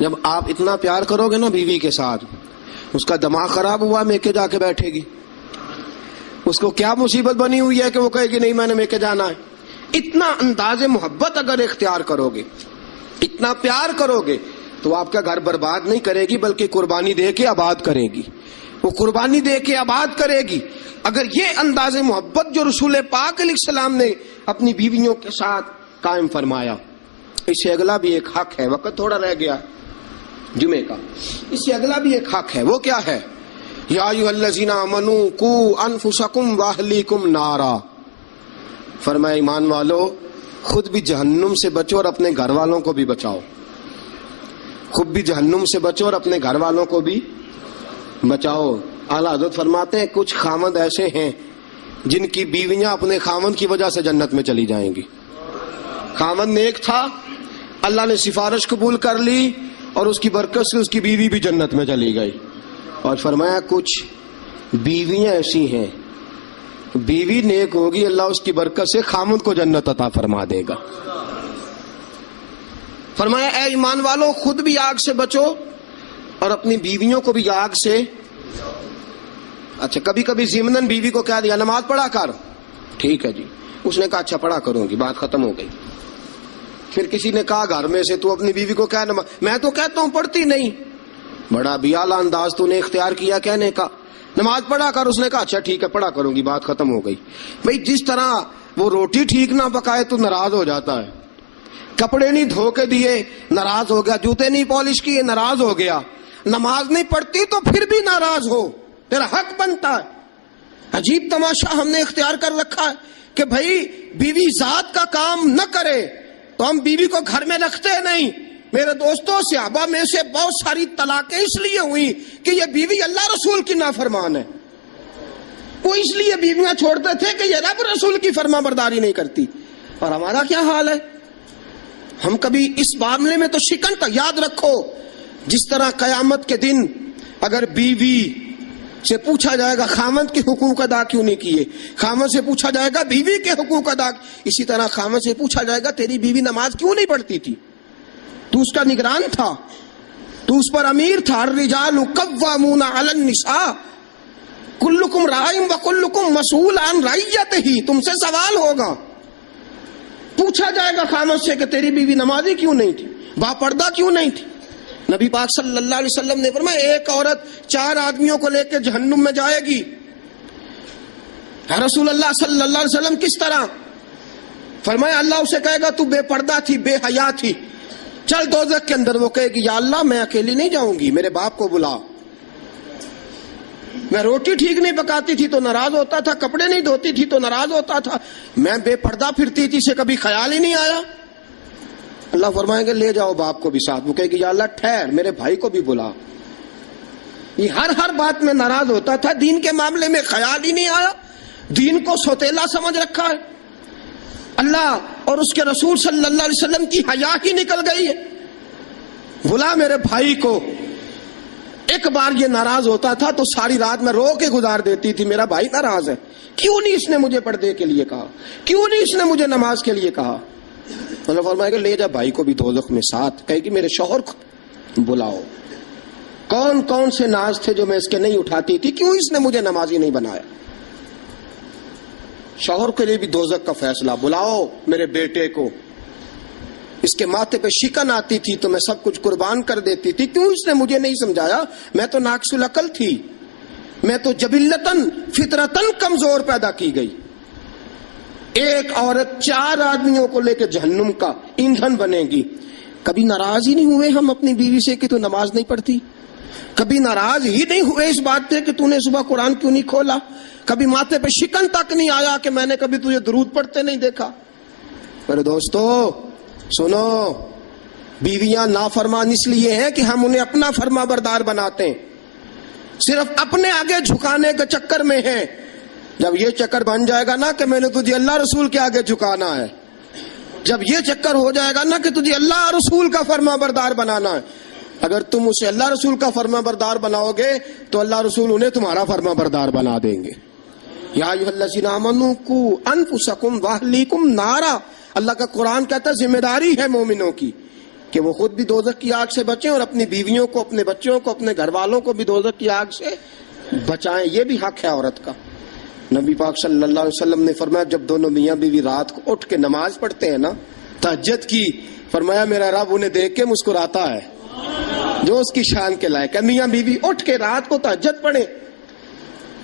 جب آپ اتنا پیار کرو گے نا بیوی کے ساتھ، اس کا دماغ خراب ہوا میکے جا کے بیٹھے گی. اس کو کیا مصیبت بنی ہوئی ہے کہ وہ کہے گی نہیں میں نے میکے جانا ہے. اتنا انداز محبت اگر اختیار کرو گے، اتنا پیار کرو گے تو آپ کا گھر برباد نہیں کرے گی بلکہ قربانی دے کے آباد کرے گی. وہ قربانی دے کے آباد کرے گی. اگر یہ انداز محبت جو رسول پاک علیہ السلام نے اپنی بیویوں کے ساتھ قائم فرمایا، اس سے اگلا بھی ایک حق ہے. وقت تھوڑا رہ گیا جمعے کا. اس سے اگلا بھی ایک حق ہے. وہ کیا ہے؟ یا ایھا الذین آمنوا قوا انفسکم واہلیکم نارا. فرمایا ایمان والو خود بھی جہنم سے بچو اور اپنے گھر والوں کو بھی بچاؤ. خود بھی جہنم سے بچو اور اپنے گھر والوں کو بھی بچاؤ. اعلیٰ حضرت فرماتے ہیں کچھ خامند ایسے ہیں جن کی بیویاں اپنے خامند کی وجہ سے جنت میں چلی جائیں گی. خامند نیک تھا، اللہ نے سفارش قبول کر لی اور اس کی برکت سے اس کی بیوی بھی جنت میں چلی گئی. اور فرمایا کچھ بیویاں ایسی ہیں، بیوی نیک ہوگی اللہ اس کی برکت سے خامند کو جنت عطا فرما دے گا. فرمایا اے ایمان والو خود بھی آگ سے بچو اور اپنی بیویوں کو بھی آگ سے. اچھا کبھی کبھی ضمناً بیوی کو کہہ دیا نماز پڑھا کر، ٹھیک ہے جی. اس نے کہا اچھا پڑھا کروں گی، بات ختم ہو گئی. پھر کسی نے کہا گھر میں سے تو اپنی بیوی کو کہہ نماز، میں تو کہتا ہوں پڑھتی نہیں. بڑا بھی اعلیٰ انداز تو نے اختیار کیا کہنے کا، نماز پڑھا کر. اس نے کہا اچھا ٹھیک ہے پڑھا کروں گی، بات ختم ہو گئی. بھئی جس طرح وہ روٹی ٹھیک نہ پکائے تو ناراض ہو جاتا ہے، کپڑے نہیں دھو کے دیے ناراض ہو گیا، جوتے نہیں پالش کیے ناراض ہو گیا، نماز نہیں پڑھتی تو پھر بھی ناراض ہو، تیرا حق بنتا ہے. عجیب تماشا ہم نے اختیار کر رکھا ہے کہ بھائی بیوی ذات کا کام نہ کرے تو ہم بیوی کو گھر میں رکھتے نہیں. میرے دوستوں صحابہ میں سے بہت ساری طلاقیں اس لیے ہوئی کہ یہ بیوی اللہ رسول کی نافرمان ہے. وہ اس لیے بیویاں چھوڑتے تھے کہ یہ رب رسول کی فرما برداری نہیں کرتی. اور ہمارا کیا حال ہے؟ ہم کبھی اس معاملے میں تو شکن تک. یاد رکھو جس طرح قیامت کے دن اگر بیوی سے پوچھا جائے گا خامند کے حقوق ادا کیوں نہیں کیے، خامند سے پوچھا جائے گا بیوی کے حقوق ادا، اسی طرح خامند سے پوچھا جائے گا تیری بیوی نماز کیوں نہیں پڑھتی تھی، تو اس کا نگران تھا، تو اس پر امیر تھا. الرجال قوامون علی النساء کلکم راعٍ وکلکم مسئول عن رعیتہ. تم سے سوال ہوگا، پوچھا جائے گا خامد سے کہ تیری بیوی نمازی کیوں نہیں تھی، با پردہ کیوں نہیں تھی. نبی پاک صلی اللہ علیہ وسلم نے فرمایا ایک عورت 4 آدمیوں کو لے کے جہنم میں جائے گی. رسول اللہ صلی اللہ علیہ وسلم کس طرح؟ فرمایا اللہ اسے کہے گا تو بے پردہ تھی، بے حیا تھی، چل دوزخ کے اندر. وہ کہے گی یا اللہ میں اکیلی نہیں جاؤں گی، میرے باپ کو بلا. میں روٹی ٹھیک نہیں پکاتی تھی تو ناراض ہوتا تھا، کپڑے نہیں دھوتی تھی تو ناراض ہوتا تھا، میں بے پردہ پھرتی تھی، سے کبھی خیال ہی نہیں آیا. اللہ فرمائیں گے لے جاؤ باپ کو بھی ساتھ. وہ کہے گی یا اللہ ٹھہر میرے بھائی کو بھی بلا. یہ ہر بات میں ناراض ہوتا تھا، دین کے معاملے میں خیال ہی نہیں آیا، دین کو سوتیلا سمجھ رکھا ہے. اللہ اور اس کے رسول صلی اللہ علیہ وسلم کی حیا ہی نکل گئی ہے. بلا میرے بھائی کو. ایک بار یہ ناراض ہوتا تھا تو ساری رات میں رو کے گزار دیتی تھی، میرا بھائی ناراض ہے، کیوں نہیں اس نے مجھے پردے کے لیے کہا، کیوں نہیں اس نے مجھے نماز کے لیے کہا. اللہ فرمائے گا لے جا بھائی کو بھی دوزخ میں ساتھ. کہے کہ میرے شوہر کو بلاؤ، کون کون سے ناز تھے جو میں اس کے نہیں اٹھاتی تھی، کیوں اس نے مجھے نمازی نہیں بنایا. شوہر کے لیے بھی دوزخ کا فیصلہ. بلاؤ میرے بیٹے کو، اس کے ماتھے پہ شکن آتی تھی تو میں سب کچھ قربان کر دیتی تھی، کیوں اس نے مجھے نہیں سمجھایا، میں تو ناقص العقل تھی، میں تو جبلتاً فطرتاً کمزور پیدا کی گئی. ایک عورت 4 آدمیوں کو لے کے جہنم کا ایندھن بنے گی. کبھی ناراض ہی نہیں ہوئے ہم اپنی بیوی سے کہ تو نماز نہیں پڑھتی، کبھی ناراض ہی نہیں ہوئے اس بات پہ کہ تو نے صبح قرآن کیوں نہیں کھولا، کبھی ماتھے پہ شکن تک نہیں آیا کہ میں نے کبھی تجھے درود پڑھتے نہیں دیکھا. میرے دوستو سنو، بیویاں نافرمان اس لیے ہیں کہ ہم انہیں اپنا فرما بردار بناتے ہیں، صرف اپنے آگے جھکانے کے چکر میں ہیں۔ جب یہ چکر بن جائے گا نا کہ میں نے تجھے اللہ رسول کے آگے جھکانا ہے، جب یہ چکر ہو جائے گا نا کہ تجھے اللہ رسول کا فرما بردار بنانا ہے، اگر تم اسے اللہ رسول کا فرما بردار بناؤ گے تو اللہ رسول انہیں تمہارا فرما بردار بنا دیں گے۔ یا ایھا الذین آمنوا قوا انفسکم واہلیکم نارا، اللہ کا قرآن کہتا ہے ذمہ داری ہے مومنوں کی کہ وہ خود بھی دوزخ کی آگ سے بچیں اور اپنی بیویوں کو، اپنے بچوں کو، اپنے گھر والوں کو بھی دوزخ کی آگ سے بچائیں۔ یہ بھی حق ہے عورت کا۔ نبی پاک صلی اللہ علیہ وسلم نے فرمایا جب دونوں میاں بیوی رات کو اٹھ کے نماز پڑھتے ہیں نا تہجد کی، فرمایا میرا رب انہیں دیکھ کے مسکراتا ہے جو اس کی شان کے لائق ہے۔ میاں بیوی اٹھ کے رات کو تہجد پڑھیں۔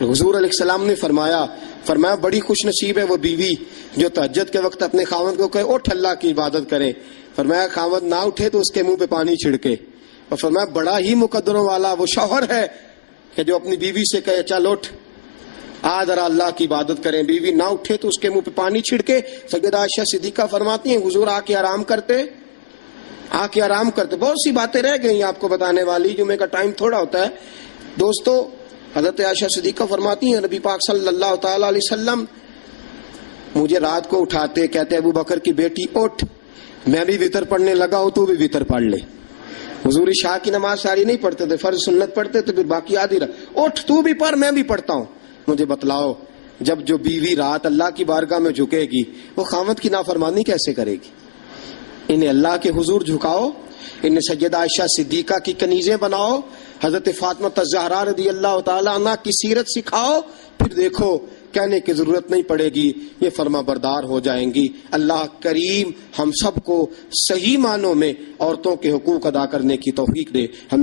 حضور علیہ السلام نے فرمایا بڑی خوش نصیب ہے وہ بیوی جو تہجد کے وقت اپنے خاوند کو کہے اٹھ اللہ کی عبادت کرے۔ فرمایا خاوند نہ اٹھے تو اس کے منہ پہ پانی چھڑکے، اور فرمایا بڑا ہی مقدروں والا وہ شوہر ہے کہ جو اپنی بیوی سے کہے چل اٹھ آ ذرا اللہ کی عبادت کریں، بیوی نہ اٹھے تو اس کے منہ پہ پانی چھڑکے۔ سیدہ عائشہ صدیقہ فرماتی ہیں حضور آ کے آرام کرتے۔ بہت سی باتیں رہ گئی آپ کو بتانے والی، جمعے کا ٹائم تھوڑا ہوتا ہے دوستو۔ حضرت عائشہ صدیقہ فرماتی ہیں نبی پاک صلی اللہ تعالی علیہ وسلم مجھے رات کو اٹھاتے، کہتے ابو بکر کی بیٹی اٹھ، میں بھی وتر پڑھنے لگا ہوں تو بھی وتر پڑھ لے۔ حضور عشاء کی نماز ساری نہیں پڑھتے تھے، فرض سنت پڑھتے تھے، پھر باقی آدھی رات اٹھ تو بھی پڑھ میں بھی پڑھتا ہوں۔ مجھے بتلاؤ جب جو بیوی رات اللہ کی بارگاہ میں جھکے گی وہ خاوند کی نافرمانی کیسے کرے گی؟ انہیں اللہ کے حضور جھکاؤ، انہیں سیدہ عائشہ صدیقہ کی کنیزیں بناؤ، حضرت فاطمہ الزہرا رضی اللہ تعالی عنہ کی سیرت سکھاؤ، پھر دیکھو کہنے کی ضرورت نہیں پڑے گی، یہ فرما بردار ہو جائیں گی۔ اللہ کریم ہم سب کو صحیح معنوں میں عورتوں کے حقوق ادا کرنے کی توفیق دے۔ ہمیں